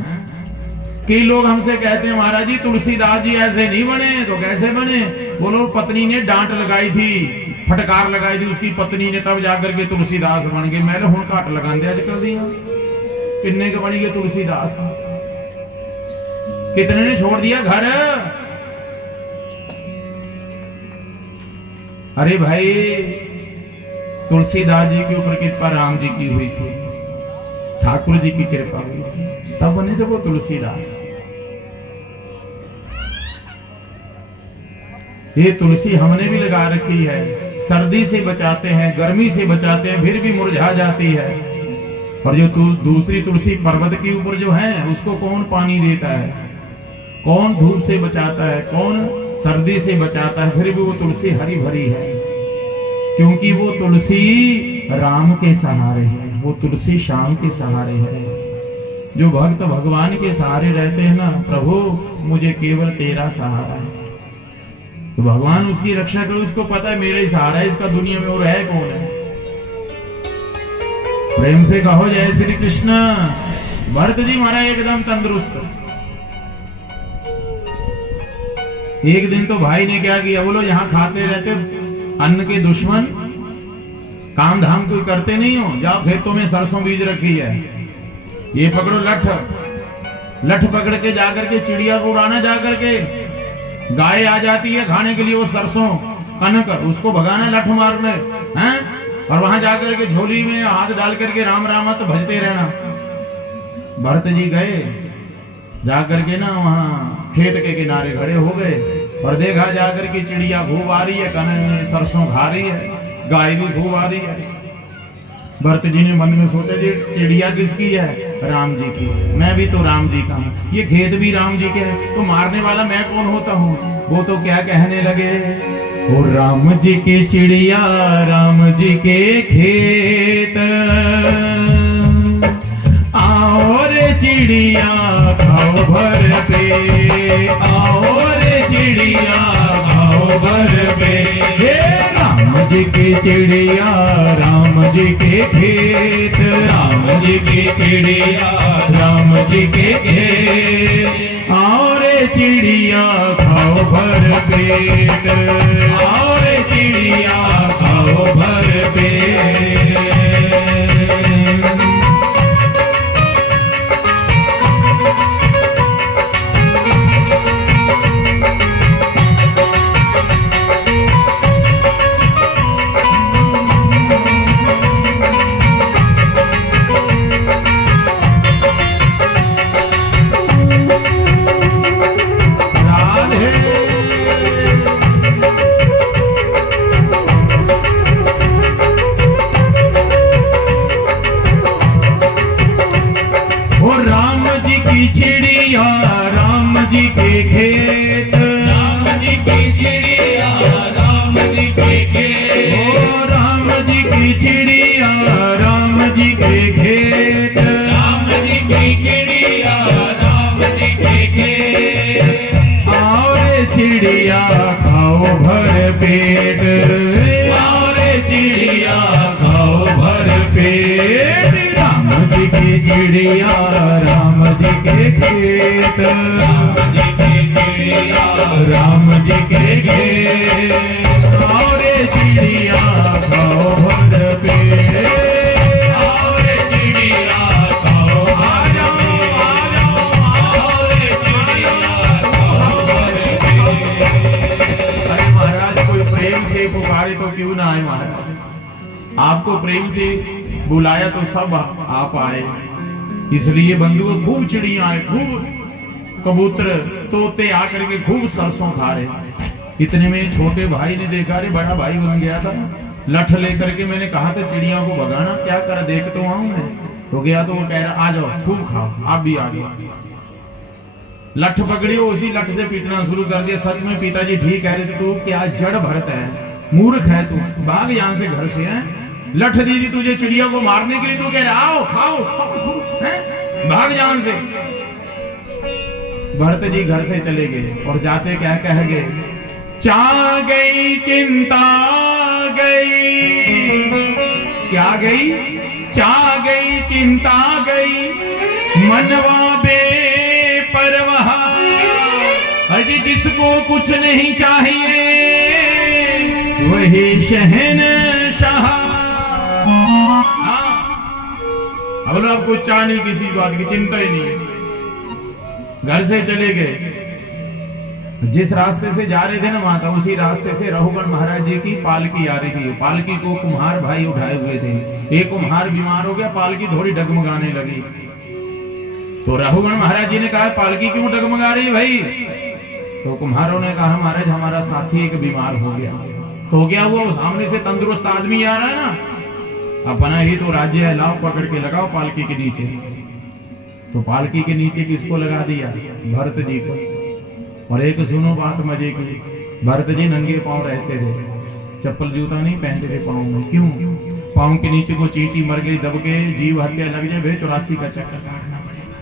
कई लोग हमसे कहते हैं महाराज जी तुलसीदास जी ऐसे नहीं बने, तो कैसे बने? बोलो पत्नी ने डांट लगाई थी, फटकार लगाई थी उसकी पत्नी ने, तब जाकर के तुलसीदास बन गए। मैंने हूं घट लगा दे अज कर दिया, किन्ने के बनी गए तुलसीदास, कितने ने छोड़ दिया घर। अरे भाई तुलसीदास जी के ऊपर कृपा राम जी की हुई थी, ठाकुर जी की कृपा हुई थी, तब बने थे वो तुलसीदास। ये तुलसी हमने भी लगा रखी है, सर्दी से बचाते हैं, गर्मी से बचाते हैं, फिर भी मुरझा जाती है। और जो दूसरी तुलसी पर्वत के ऊपर जो है उसको कौन पानी देता है, कौन धूप से बचाता है, कौन सर्दी से बचाता है, फिर भी वो तुलसी हरी भरी है, क्योंकि वो तुलसी राम के सहारे है, वो तुलसी श्याम के सहारे है। जो भक्त भगवान के सहारे रहते हैं ना, प्रभु मुझे केवल तेरा सहारा है, तो भगवान उसकी रक्षा करे। उसको पता है मेरा ही सहारा है, इसका दुनिया में और है कौन है। प्रेम से कहो जय श्री कृष्ण। भरत जी महाराज एकदम तंदुरुस्त। एक दिन तो भाई ने क्या किया, बोलो यहाँ खाते रहते अन्न के दुश्मन, काम धाम कोई करते नहीं हो, जाओ खेतों में सरसों बीज रखी है, ये पकड़ो लठ, लठ पकड़ के जाकर के चिड़िया को उड़ाना, जाकर के गाय आ जाती है खाने के लिए वो सरसों कनक, उसको भगाना लठ मारने हैं, और वहां जाकर के झोली में हाथ डाल करके राम राम तो भजते रहना। भरत जी गए, जाकर के ना वहां खेत के किनारे खड़े हो गए और देखा जाकर के चिड़िया खूब आ रही है, कनक सरसों खा रही है, गाय भी खूब आ रही है। भरत जी ने मन में सोचा जी चिड़िया किसकी है? राम जी की, मैं भी तो राम जी का हूँ, ये खेत भी राम जी के हैं, तो मारने वाला मैं कौन होता हूँ? वो तो क्या कहने लगे, ओ राम जी की चिड़िया राम जी के खेत, आओ रे चिड़िया खाओ भर पे, आओ रे चिड़िया खाओ भर पे। राम जी की चिड़िया राम जी के खेत, राम जी की चिड़िया राम जी के खेत, आओ रे चिड़िया खाओ भर पेट, आओ रे चिड़िया खाओ भर पेट। चिड़िया राम जी के खेत, राम जी की चिड़िया राम जी के खेत, ओ राम जी की चिड़िया राम जी के खेत, राम जी की चिड़िया राम जी के खेत, आओ रे चिड़िया खाओ भर पेट, आओ रे चिड़िया खाओ भर पेट। राम जी की चिड़िया राम जी के खेत, राम जी के राम जी के घेर और चिड़िया खाओ भर पेट और चिड़िया खाओ आ जाओ और चिड़िया खाओ भर पेट। अरे महाराज कोई प्रेम से पुकारे तो क्यों ना आए महाराज, आपको प्रेम से बुलाया तो सब आप आए। इसलिए बंधुओं खूब चिड़िया आए, खूब कबूतर तोते आकर के खूब सरसों खा रहे। इतने में छोटे भाई ने देखा, रे बड़ा भाई बन गया था, लठ लेकर के मैंने कहा था चिड़िया को भगाना, क्या कर देख तो आऊं मैं। तो गया तो वो कह रहा आ जाओ खूब खाओ, आप भी आ गए। लठ पकड़ी, उसी लठ से पीटना शुरू कर दिया। सच में पिताजी ठीक कह रहे थे, तू क्या जड़ भरत है, मूर्ख है तू, भाग यहां से घर से है। लठ दी थी तुझे चिड़िया को मारने के लिए, तू कह रहा आओ खाओ खाओ, भाग यहां से। भरत जी घर से चले गए और जाते क्या कह गए, चा गई चिंता गई, क्या गई, चा गई चिंता गई, मनवा बेपरवाह। अरे जिसको कुछ नहीं चाहिए वही शहनशाह। अब लोग आपको चाह नहीं, किसी बात की चिंता ही नहीं है। घर से चले गए, जिस रास्ते से जा रहे थे ना माता, उसी रास्ते से रघुगण महाराज जी की पालकी आ रही थी। पालकी को कुम्हार भाई उठाए हुए थे। एक कुम्हार बीमार हो गया, पालकी थोड़ी डगमगाने लगी। तो रघुगण महाराज जी ने कहा पालकी क्यों डगमगा रही भाई? तो कुम्हारों ने कहा महाराज हमारा साथी एक बीमार हो गया। तो क्या वो सामने से तंदुरुस्त आदमी आ रहा है ना, अपना ही तो राज्य है, लाओ पकड़ के लगाओ पालकी के नीचे। तो पालकी के नीचे किसको लगा दिया? भरत जी को। और एक सुनो बात मजे की, भरत जी नंगे पांव रहते थे, चप्पल जूता नहीं पहनते थे पांव में। क्यों? पांव के नीचे को चींटी मर गई दब के, जीव हत्या लग जाए, 84 का चक्कर काटना पड़ेगा।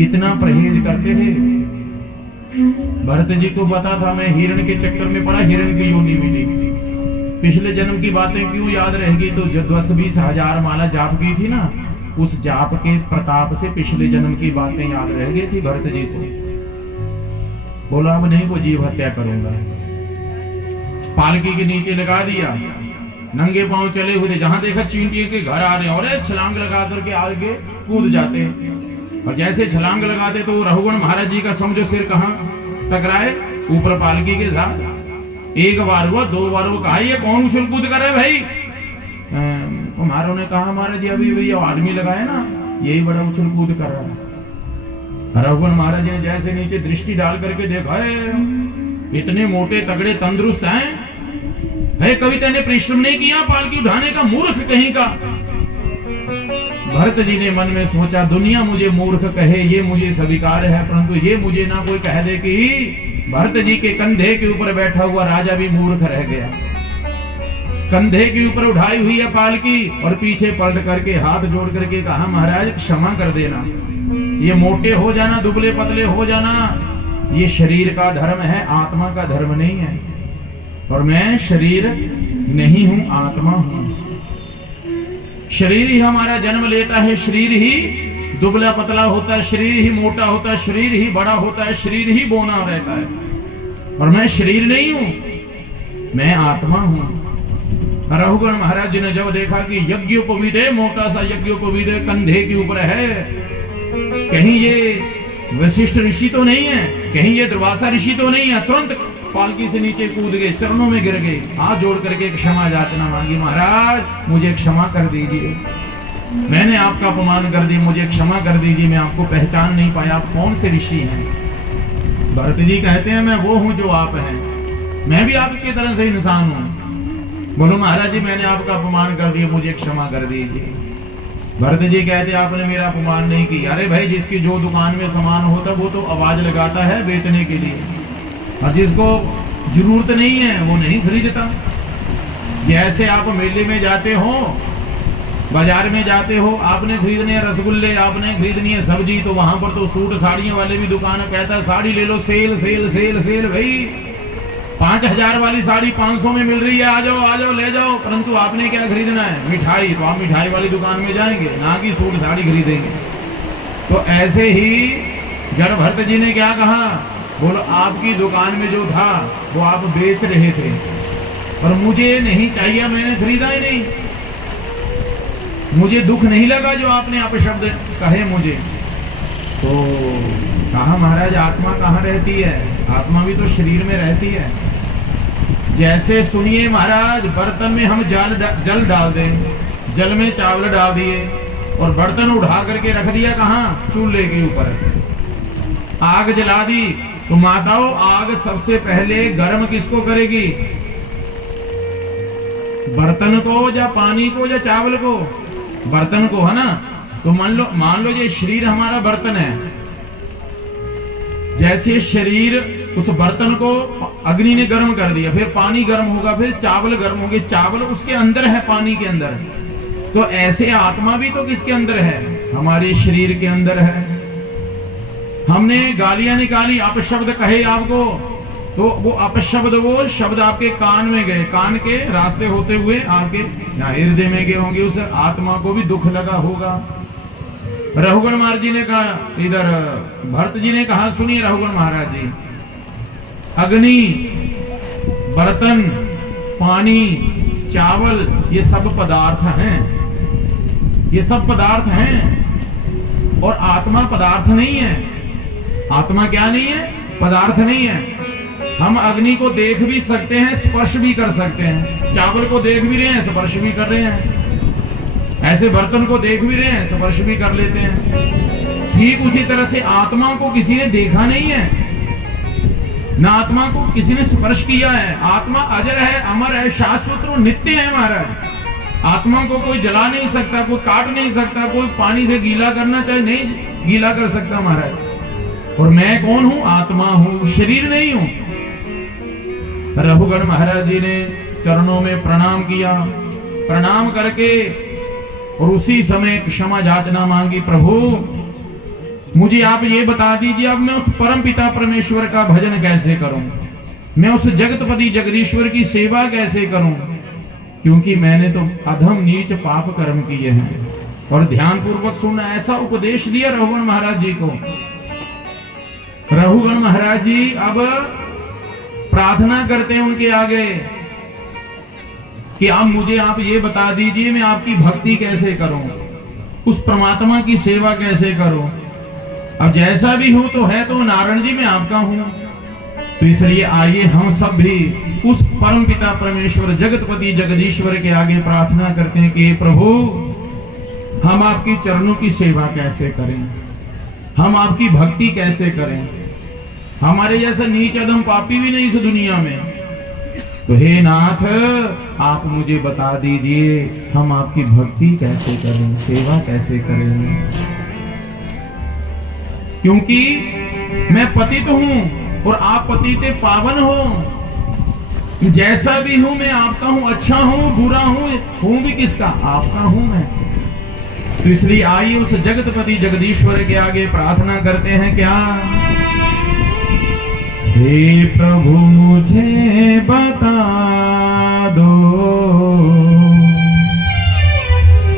इतना परहेज करते थे। भरत जी को पता था मैं हिरण के चक्कर में पड़ा, हिरण की योनि मिली। पिछले जन्म की बातें क्यों याद रहेगी? तो 10-20 हजार माला जाप की थी ना, उस जाप के प्रताप से पिछले जन्म की बातें याद रह गई थी भरत जी को। बोला अब नहीं वो जीव हत्या करूंगा। पालकी के नीचे लगा दिया, नंगे पांव चले हुए थे। जहां देखा चींटी के घर आ रहे हैं और छलांग लगा करके आगे कूद जाते। और जैसे छलांग लगाते तो रघुगण महाराज जी का समझो सिर कहां टकराए, ऊपर पालकी के साथ। एक बार हुआ, 2 बार वो कहा ये कौन उछल कूद कर रहा है भाई? कुम्हारों ने कहा महाराज जी अभी भैया आदमी लगाए ना, यही बड़ा उछल कूद कर रहा है। रघुगण महाराज जी ने जैसे नीचे दृष्टि डाल करके देखा है, इतने मोटे तगड़े तंदुरुस्त हैं, कभी तेने परिश्रम नहीं किया पालकी उठाने का, मूर्ख कहीं का। भरत जी ने मन में सोचा दुनिया मुझे मूर्ख कहे ये मुझे स्वीकार है, परंतु ये मुझे ना कोई कह दे कि भरत जी के कंधे के ऊपर बैठा हुआ राजा भी मूर्ख रह गया। कंधे के ऊपर उठाई हुई है पालकी और पीछे पलट करके हाथ जोड़ करके कहा महाराज क्षमा कर देना, ये मोटे हो जाना, दुबले पतले हो जाना, ये शरीर का धर्म है, आत्मा का धर्म नहीं है। और मैं शरीर नहीं हूं, आत्मा हूं। शरीर ही हमारा जन्म लेता है, शरीर ही दुबला पतला होता है, शरीर ही मोटा होता है, शरीर ही बड़ा होता है, शरीर ही बोना रहता है। और मैं शरीर नहीं हूं, मैं आत्मा हूं। रघुगण महाराज जी ने जब देखा कि यज्ञोपवीत है, मोटा सा यज्ञोपवीत है, कंधे के ऊपर है, कहीं ये वशिष्ठ ऋषि तो नहीं है, कहीं ये दुर्वासा ऋषि तो नहीं है, तुरंत पालकी से नीचे कूद गए, चरणों में गिर गए, हाथ जोड़ करके क्षमा याचना मांगी, महाराज मुझे क्षमा कर दीजिए, मैंने आपका अपमान कर दिया, मुझे क्षमा कर दीजिए, मैं आपको पहचान नहीं पाया, आप कौन से ऋषि हैं? भरत जी कहते हैं मैं वो हूं जो आप हैं, मैं भी आपकी तरह से इंसान हूं। बोलो महाराज जी मैंने आपका अपमान कर दिया, मुझे क्षमा कर दीजिए। भरत जी कहते आपने मेरा अपमान नहीं किया। अरे भाई जिसकी जो दुकान में सामान होता वो तो आवाज लगाता है बेचने के लिए, और जिसको जरूरत नहीं है वो नहीं खरीदता। जैसे आप मेले में जाते हो, बाजार में जाते हो, आपने खरीदने हैं रसगुल्ले, आपने खरीदनी है सब्जी, तो वहां पर तो सूट साड़ियों वाले भी दुकान कहता है साड़ी ले लो, सेल सेल सेल सेल, भाई 5000 वाली साड़ी 500 में मिल रही है, आ जाओ ले जाओ। परंतु आपने क्या खरीदना है? मिठाई, तो आप मिठाई वाली दुकान में जाएंगे, ना कि सूट साड़ी खरीदेंगे। तो ऐसे ही जड़ भरत जी ने क्या कहा, बोलो आपकी दुकान में जो था वो आप बेच रहे थे, पर मुझे नहीं चाहिए, मैंने खरीदा ही नहीं, मुझे दुख नहीं लगा जो आपने अपशब्द कहे मुझे। तो कहा महाराज आत्मा कहाँ रहती है, आत्मा भी तो शरीर में रहती है। जैसे सुनिए महाराज, बर्तन में हम जल डाल दें, जल में चावल डाल दिए और बर्तन उठा करके रख दिया कहाँ, चूल्हे के ऊपर, आग जला दी, तो माताओं आग सबसे पहले गर्म किसको करेगी, बर्तन को या पानी को या चावल को, बर्तन को, है ना। तो मान लो ये शरीर हमारा बर्तन है, जैसे शरीर उस बर्तन को अग्नि ने गर्म कर दिया, फिर पानी गर्म होगा, फिर चावल गर्म होंगे, चावल उसके अंदर है, पानी के अंदर। तो ऐसे आत्मा भी तो किसके अंदर है, हमारे शरीर के अंदर है। हमने गालियां निकाली, अपशब्द कहे आपको, तो वो अपशब्द, वो शब्द आपके कान में गए, कान के रास्ते होते हुए आपके यहाँ हृदय में गए होंगे, उस आत्मा को भी दुख लगा होगा। रघुगण महाराज जी ने कहा, इधर भरत जी ने कहा, सुनिए रघुगण महाराज जी, अग्नि, बर्तन, पानी, चावल, ये सब पदार्थ हैं, ये सब पदार्थ हैं, और आत्मा पदार्थ नहीं है। आत्मा क्या नहीं है, पदार्थ नहीं है। हम अग्नि को देख भी सकते हैं, स्पर्श भी कर सकते हैं, चावल को देख भी रहे हैं, स्पर्श भी कर रहे हैं, ऐसे बर्तन को देख भी रहे हैं, स्पर्श भी कर लेते हैं। ठीक उसी तरह से आत्मा को किसी ने देखा नहीं है, ना आत्मा को किसी ने स्पर्श किया है। आत्मा अजर है, अमर है, शाश्वत और नित्य है महाराज। आत्मा को कोई जला नहीं सकता, कोई काट नहीं सकता, कोई पानी से गीला करना चाहे नहीं गीला कर सकता महाराज। और मैं कौन हूं, आत्मा हूं, शरीर नहीं हूं। रघुगण महाराज जी ने चरणों में प्रणाम किया, प्रणाम करके और उसी समय क्षमा याचना मांगी, प्रभु मुझे आप ये बता दीजिए, अब मैं उस परम पिता परमेश्वर का भजन कैसे करूं, मैं उस जगतपति जगदीश्वर की सेवा कैसे करूं, क्योंकि मैंने तो अधम नीच पाप कर्म किए हैं। और ध्यान पूर्वक सुनना, ऐसा उपदेश दिया रघुगण महाराज जी को। रघुगण महाराज जी अब प्रार्थना करते हैं उनके आगे कि आप ये बता दीजिए, मैं आपकी भक्ति कैसे करूं, उस परमात्मा की सेवा कैसे करूं। अब जैसा भी हूं तो है तो नारायण जी मैं आपका हूं, तो इसलिए आइए हम सब भी उस परम पिता परमेश्वर जगतपति जगदीश्वर के आगे प्रार्थना करते हैं कि प्रभु हम आपकी चरणों की सेवा कैसे करें, हम आपकी भक्ति कैसे करें। हमारे जैसा नीच अधम पापी भी नहीं इस दुनिया में, तो हे नाथ आप मुझे बता दीजिए हम आपकी भक्ति कैसे करें, सेवा कैसे करें, क्योंकि मैं पतित हूं और आप पतित पावन हो। जैसा भी हूं मैं आपका हूं, अच्छा हूं बुरा हूं भी किसका, आपका हूं मैं। तो इसलिए आइए उस जगतपति जगदीश्वर के आगे प्रार्थना करते हैं क्या, हे प्रभु मुझे बता दो,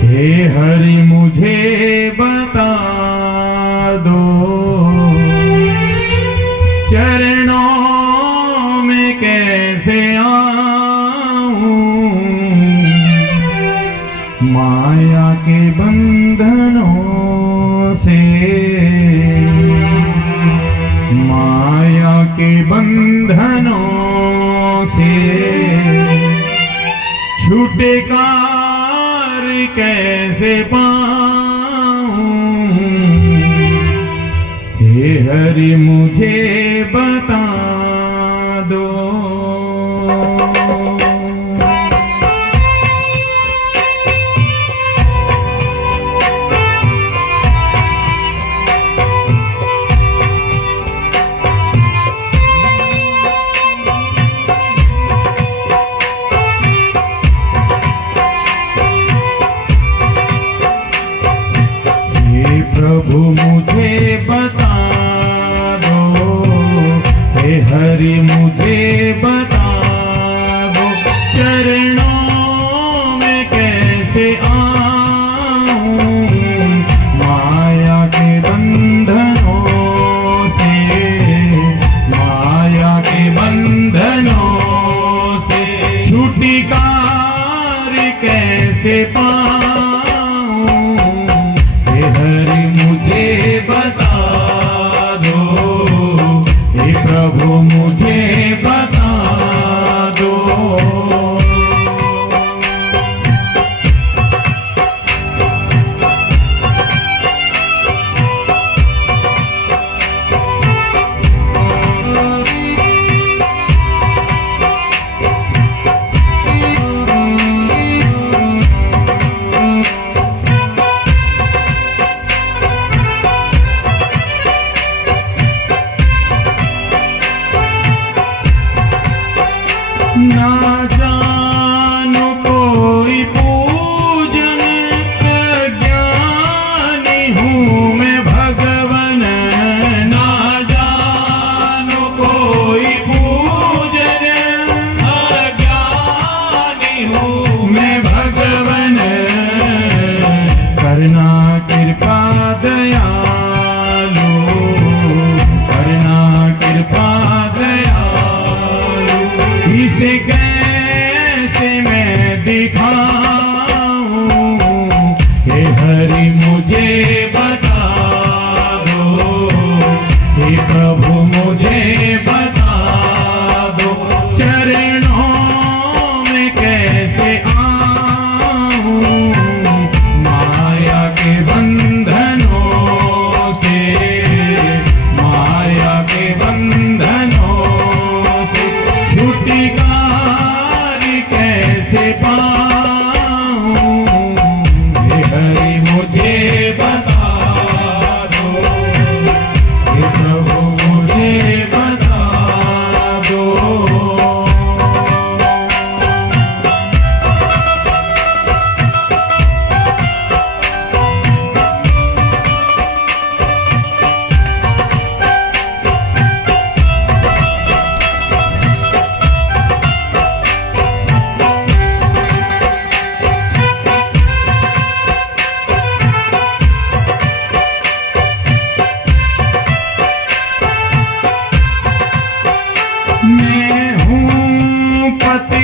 हे हरि मुझे बता दो, चरणों में कैसे आऊं, माया के बंधनों से, माया के बंधनों से छुटकार कैसे पाऊं, हे हरि मुझे बता दो। प्रभु मुझे बता दो, हे हरि मुझे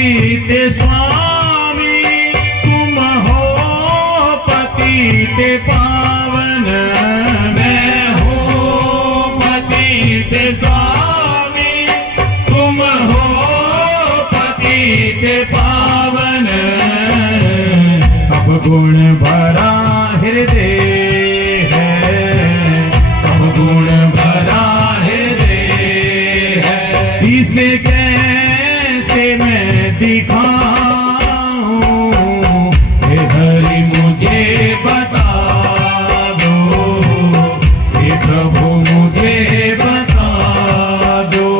पतित स्वामी तुम हो पतित पावन, मैं हूँ पतित स्वामी तुम हो पतित पावन। अब गुण भरा हृदय है, अब गुण भरा हृदय है, इसे कैसे मैं दिखाऊं, हे हरि मुझे बता दो, हे प्रभु मुझे बता दो।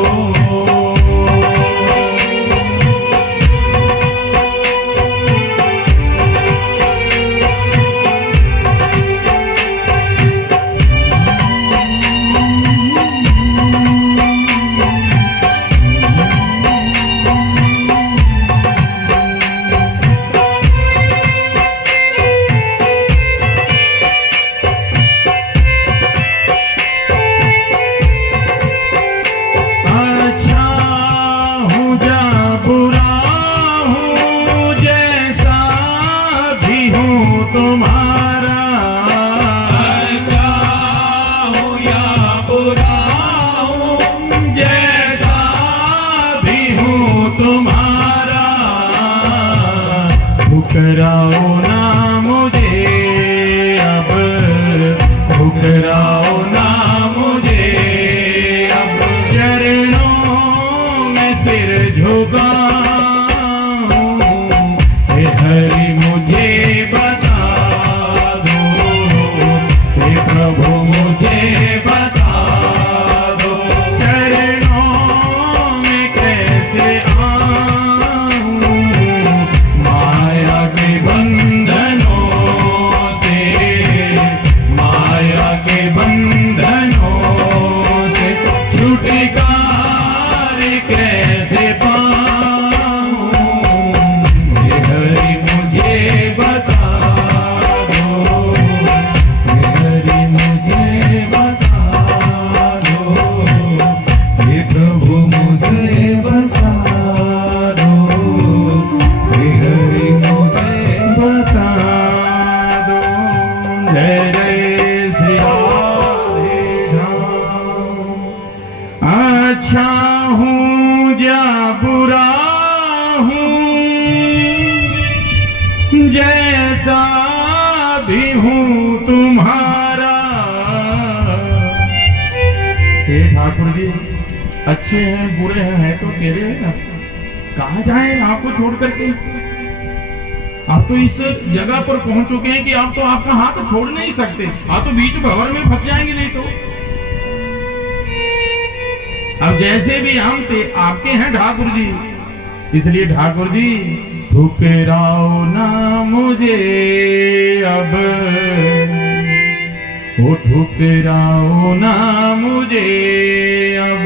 ठुकराओ ना मुझे अब, ठुकराओ ना मुझे अब, चरणों में सिर झुकाऊं, हे हरि मुझे बता दो, हे प्रभु मुझे बता दो, चरणों में कैसे छुटकार कैसे पाऊं, हे हरि मुझे बता दो, हे हरि मुझे बता दो, हे प्रभु मुझे बता दो, हे हरि मुझे बता दो। जय जय श्री अच्छा हूँ या बुरा हूँ, जैसा भी हूँ तुम्हारा। हे ठाकुर जी, अच्छे हैं बुरे हैं तो तेरे हैं ना, कहाँ जाएं आपको छोड़ करके। आप तो इस जगह पर पहुंच चुके हैं कि आप तो आपका हाथ छोड़ नहीं सकते, आप तो बीच भंवर में फंस जाएंगे नहीं तो। अब जैसे भी हम थे आपके हैं ठाकुर जी, इसलिए ठाकुर जी ठुकराओ ना मुझे अब, ओ ठुकराओ ना मुझे अब,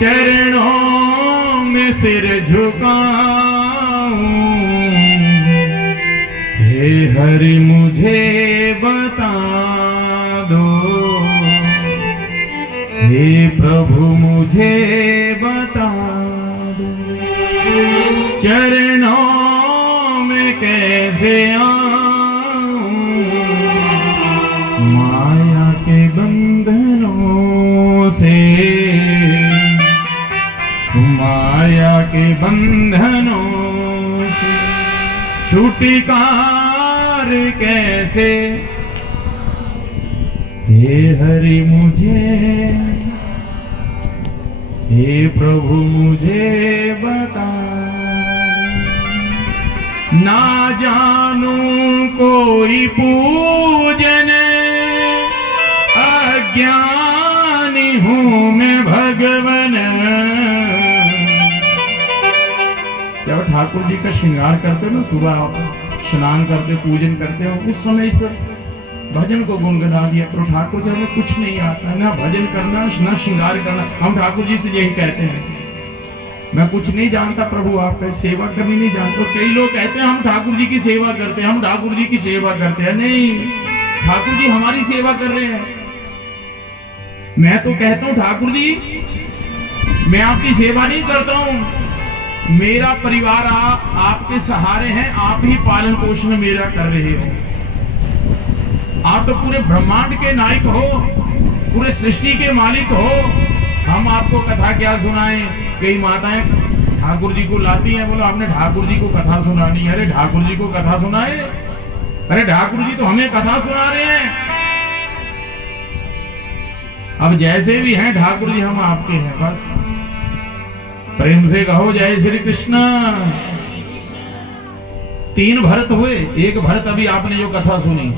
चरणों में सिर झुकाऊं, हे हरि मुझे बता दो, हे प्रभु मुझे बता दो, चरणों में कैसे आऊं, माया के बंधनों से, माया के बंधनों से छुटकार कैसे, हे हरि मुझे, हे प्रभु मुझे बता, ना जानूं कोई पूजन, अज्ञानी हूँ मैं भगवन। जब ठाकुर जी का श्रृंगार करते हो ना, सुबह स्नान करते पूजन करते हो, उस समय इस भजन को गुनगुना दिया करो। ठाकुर जी हमें कुछ नहीं आता, ना भजन करना ना श्रृंगार करना। हम ठाकुर जी से यही कहते हैं, मैं कुछ नहीं जानता प्रभु, आपका सेवा करनी नहीं जानता। तो कई लोग कहते हैं हम ठाकुर जी की सेवा करते हैं, हम ठाकुर जी की सेवा करते हैं। नहीं, ठाकुर जी हमारी सेवा कर रहे हैं। मैं तो कहता हूँ ठाकुर जी मैं आपकी सेवा नहीं करता हूँ, मेरा परिवार आपके सहारे हैं, आप ही पालन पोषण मेरा कर रहे हो। आप तो पूरे ब्रह्मांड के नायक हो, पूरे सृष्टि के मालिक हो। हम आपको कथा क्या सुनाएं? कई माताएं ठाकुर जी को लाती हैं, बोलो आपने ठाकुर जी को कथा सुनानी है। अरे ठाकुर जी को कथा सुनाए? अरे ठाकुर जी तो हमें कथा सुना रहे हैं। अब जैसे भी हैं ठाकुर जी, हम आपके हैं। बस प्रेम से कहो जय श्री कृष्ण। 3 भरत हुए। एक भरत अभी आपने जो कथा सुनी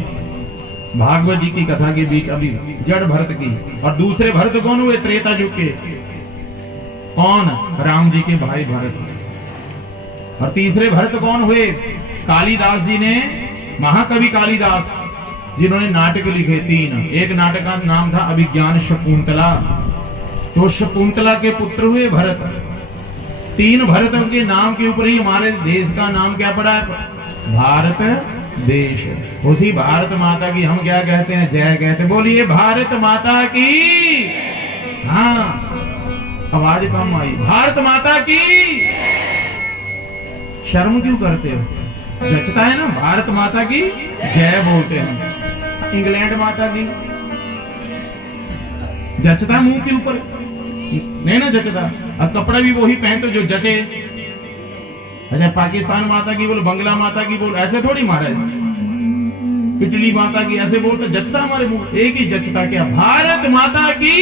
भागवत जी की कथा के बीच, अभी जड़ भरत की। और दूसरे भरत कौन हुए? त्रेता युग के। कौन? राम जी के भाई भरत। और तीसरे भरत कौन हुए? कालिदास जी ने, महाकवि कालिदास, जिन्होंने नाटक लिखे 3। एक नाटक का नाम था अभिज्ञान शकुंतला। तो शकुंतला के पुत्र हुए भरत। 3 भरतों के नाम के ऊपर ही हमारे देश का नाम क्या पड़ा है? भारत देश। उसी भारत माता की हम क्या कहते हैं? जय कहते। बोलिए भारत माता की। हाँ, आवाज कम आई। भारत माता की। शर्म क्यों करते हो? जचता है ना, भारत माता की जय बोलते हैं। इंग्लैंड माता की जचता मुंह के ऊपर? नहीं ना जचता। अब कपड़ा भी वही पहनते जो जचे। अच्छा, पाकिस्तान माता की बोल, बंगला माता की बोल, ऐसे थोड़ी महाराज। इटली माता की ऐसे बोल तो जचता हमारे मुंह। एक ही जचता क्या? भारत माता की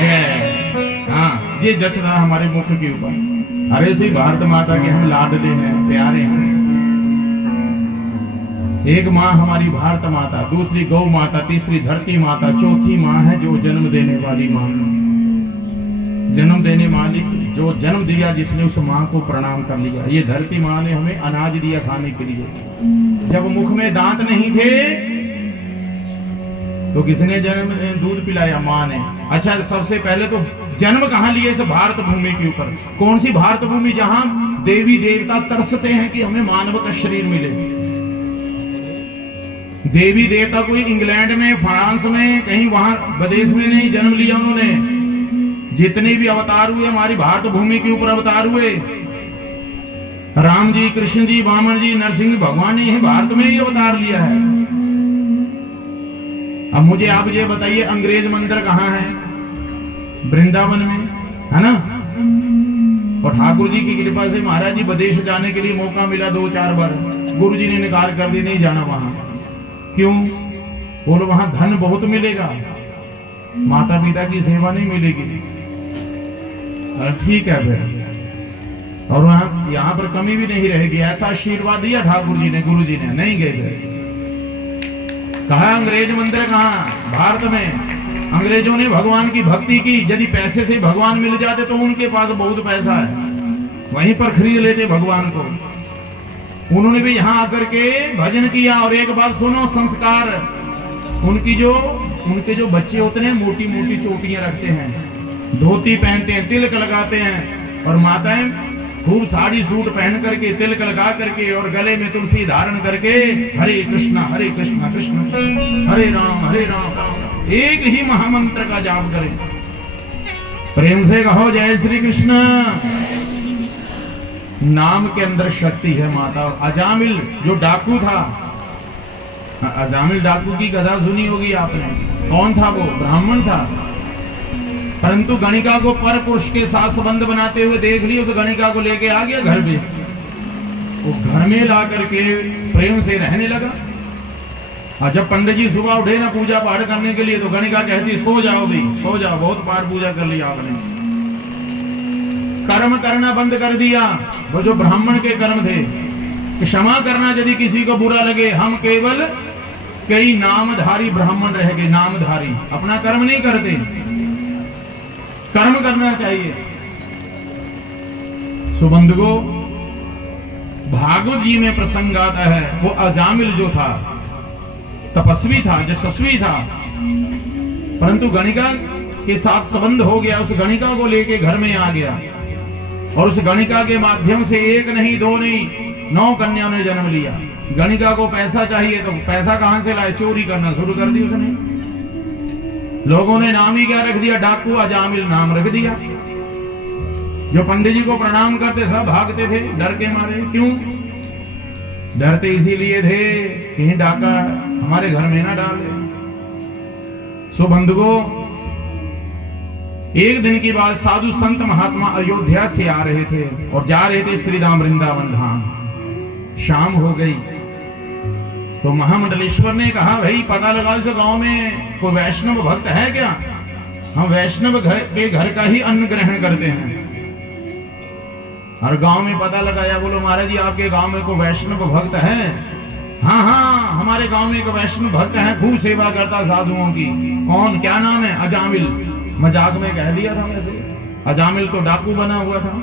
जय। हाँ, ये जचता हमारे मुख के ऊपर। अरे सी भारत माता के हम लाडले हैं, प्यारे हैं। एक माँ हमारी भारत माता, दूसरी गौ माता, तीसरी धरती माता, चौथी माँ है जो जन्म देने वाली माँ। जन्म देने वाली, जो जन्म दिया जिसने, उस माँ को प्रणाम कर लिया। ये धरती माँ ने हमें अनाज दिया खाने के लिए। जब मुख में दांत नहीं थे तो किसने जन्म दूध पिलाया? माँ ने। अच्छा, सबसे पहले तो जन्म कहाँ लिए? इस भारत भूमि के ऊपर। कौन सी भारत भूमि? जहां देवी देवता तरसते हैं कि हमें मानव का शरीर मिले। देवी देवता कोई इंग्लैंड में, फ्रांस में, कहीं वहां विदेश में नहीं जन्म लिया उन्होंने। जितने भी अवतार हुए हमारी भारत भूमि के ऊपर अवतार हुए। राम जी, कृष्ण जी, वामन जी, नरसिंह भगवान ने भारत में ही अवतार लिया है। अब मुझे आप ये बताइए, अंग्रेज मंदिर कहाँ है? वृंदावन में है ना। और ठाकुर जी की कृपा से महाराज जी विदेश जाने के लिए मौका मिला 2-4 बार। गुरु जी ने निकार कर दी, नहीं जाना वहां। क्यों? बोलो वहां धन बहुत मिलेगा, माता पिता की सेवा नहीं मिलेगी। ठीक है फिर। और यहाँ पर कमी भी नहीं रहेगी। ऐसा आशीर्वाद दिया ठाकुर जी ने, गुरु जी ने। नहीं गए। कहा अंग्रेज मंदिर कहाँ? भारत में। अंग्रेजों ने भगवान की भक्ति की। यदि पैसे से भगवान मिल जाते तो उनके पास बहुत पैसा है, वहीं पर खरीद लेते भगवान को। उन्होंने भी यहाँ आकर के भजन किया। और एक बात सुनो, संस्कार उनके जो बच्चे होते हैं मोटी मोटी चोटियां रखते हैं, धोती पहनते हैं, तिलक लगाते हैं। और माताएं खूब साड़ी सूट पहन करके, तिलक लगा करके और गले में तुलसी धारण करके हरे कृष्णा कृष्ण कृष्ण हरे राम एक ही महामंत्र का जाप करें। प्रेम से कहो जय श्री कृष्ण। नाम के अंदर शक्ति है माता। अजामिल जो डाकू था, अजामिल डाकू की कथा सुनी होगी आपने। कौन था वो? ब्राह्मण था। परंतु गणिका को पर पुरुष के साथ संबंध बनाते हुए देख लिया। उस गणिका को लेके आ गया घर में। वो घर में ला करके प्रेम से रहने लगा। और जब पंडित जी सुबह उठे ना पूजा पाठ करने के लिए, तो गणिका कहती सो जाओ भाई, सो जाओ, बहुत पाठ पूजा कर लिया आपने। कर्म करना बंद कर दिया। वो जो ब्राह्मण के कर्म थे, क्षमा करना यदि किसी को बुरा लगे। हम केवल कई नामधारी ब्राह्मण रह गए, नामधारी, अपना कर्म नहीं करते। कर्म करना चाहिए। सुबंधुओं, भागवत जी में प्रसंग आता है। वो अजामिल जो था, तपस्वी था, यशस्वी था, परंतु गणिका के साथ संबंध हो गया। उस गणिका को लेके घर में आ गया। और उस गणिका के माध्यम से 1 नहीं 2 नहीं 9 कन्याओं ने जन्म लिया। गणिका को पैसा चाहिए तो पैसा कहां से लाए? चोरी करना शुरू कर दी उसने। लोगों ने नाम ही क्या रख दिया? डाकू अजामिल नाम रख दिया। जो पंडित जी को प्रणाम करते सब भागते थे डर के मारे। क्यों डरते? इसीलिए थे कहीं डाका हमारे घर में ना डाले। सो बंधुओं, एक दिन की बात, साधु संत महात्मा अयोध्या से आ रहे थे और जा रहे थे श्री राम वृंदावन धाम। शाम हो गई तो महामंडलेश्वर ने कहा, भाई पता लगा इस गांव में कोई वैष्णव भक्त है क्या? हम वैष्णव के घर का ही अन्न ग्रहण करते हैं। और गांव में पता लगाया, बोलो महाराज जी आपके गांव में कोई वैष्णव भक्त है? हाँ हाँ हमारे गांव में एक वैष्णव भक्त है, खूब सेवा करता साधुओं की। कौन, क्या नाम है? अजामिल। मजाक में कह दिया था वैसे, अजामिल तो डाकू बना हुआ था।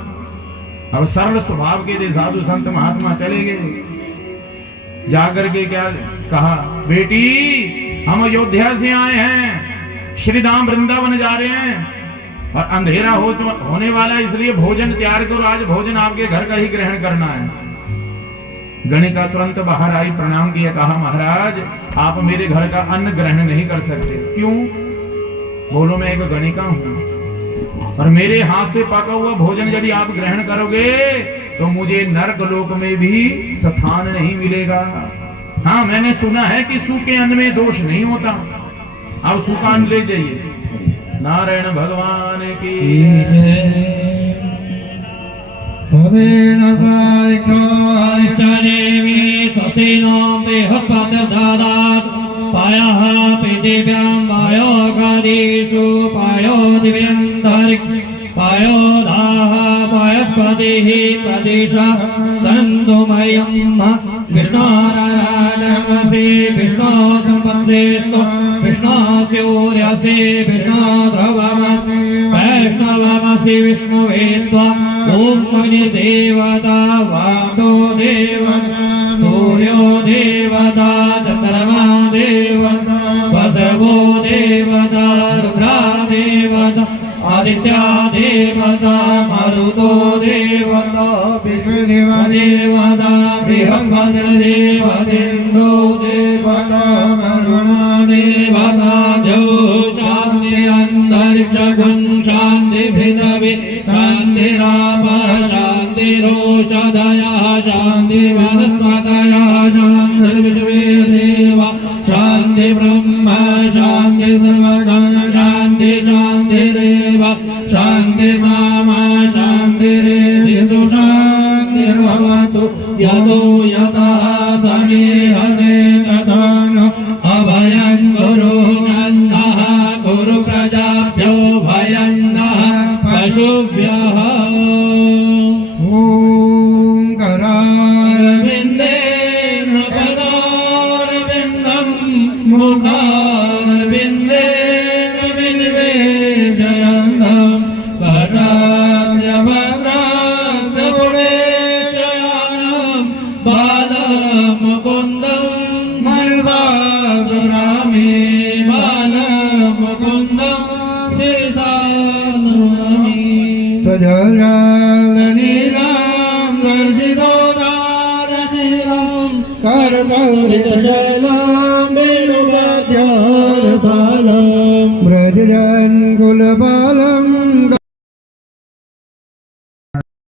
अब सरल स्वभाव के थे साधु संत महात्मा, चले गए। जाकर के क्या कहा, बेटी हम अयोध्या से आए हैं, श्री धाम वृंदावन जा रहे हैं और अंधेरा होने वाला है, इसलिए भोजन तैयार करो, आज भोजन आपके घर का ही ग्रहण करना है। गणिका तुरंत बाहर आई, प्रणाम किया, कहा महाराज आप मेरे घर का अन्न ग्रहण नहीं कर सकते। क्यों? बोलो मैं एक गणिका हूं और मेरे हाथ से पका हुआ भोजन यदि आप ग्रहण करोगे तो मुझे नरक लोक में भी स्थान नहीं मिलेगा। हाँ मैंने सुना है कि सूखे अन्न में दोष नहीं होता, आप सूखा अन्न ले जाइए। नारायण भगवान की पायः पृथिव्यां पायोगादिषु पायो दिव्यन्तरिक्ष पायो दाः पायस्पतिः प्रदिशः सन्तुमयं विष्णोराराणमसि विष्णो सम्पत्तिस्तु विष्णो सूर्यसि विष्णो ध्रुवमसि वैष्णवमसि विष्णुवे त्वा ॐ देवता वातो देवता सूर्यो देवता चन्द्रमा देवता वसवो देवता रुद्रा देवता आदित्या देवता मरुतो देवता विष्णुदेवा देवता बृहस्पतिर्देवतेन्द्रो देवता वरुणो देवता जो शान्ति अन्तरिक्षं शान्ति पृथिवी शान्तिराप शान्तिरोषधयः शान्ति वनस्पतयः शान्तिर्विश्वे देवा शान्ति ब्रह्म शान्ति सर्वगण शान्ति शान्तिरेव शान्ति सामा शान्तिरेव शान्तिर्भवतु यतो यतः समीहते तथा अभयं गुरु नन्दः गुरु प्रजाभ्यो भयं नः पशुभ्यः। करारविन्देन पदारविन्दं मुखारविन्देन विनिवेशयन्तं भद्रास्य भद्रास्य पुरेशयानं बालमुकुन्दं मनसासुरामि बालमुकुन्दं शिरसा नमामि। नीलां दर्शितो दारशीलं करतौलितशैलं वेणुवाद्यसालं व्रजन् कुलपालं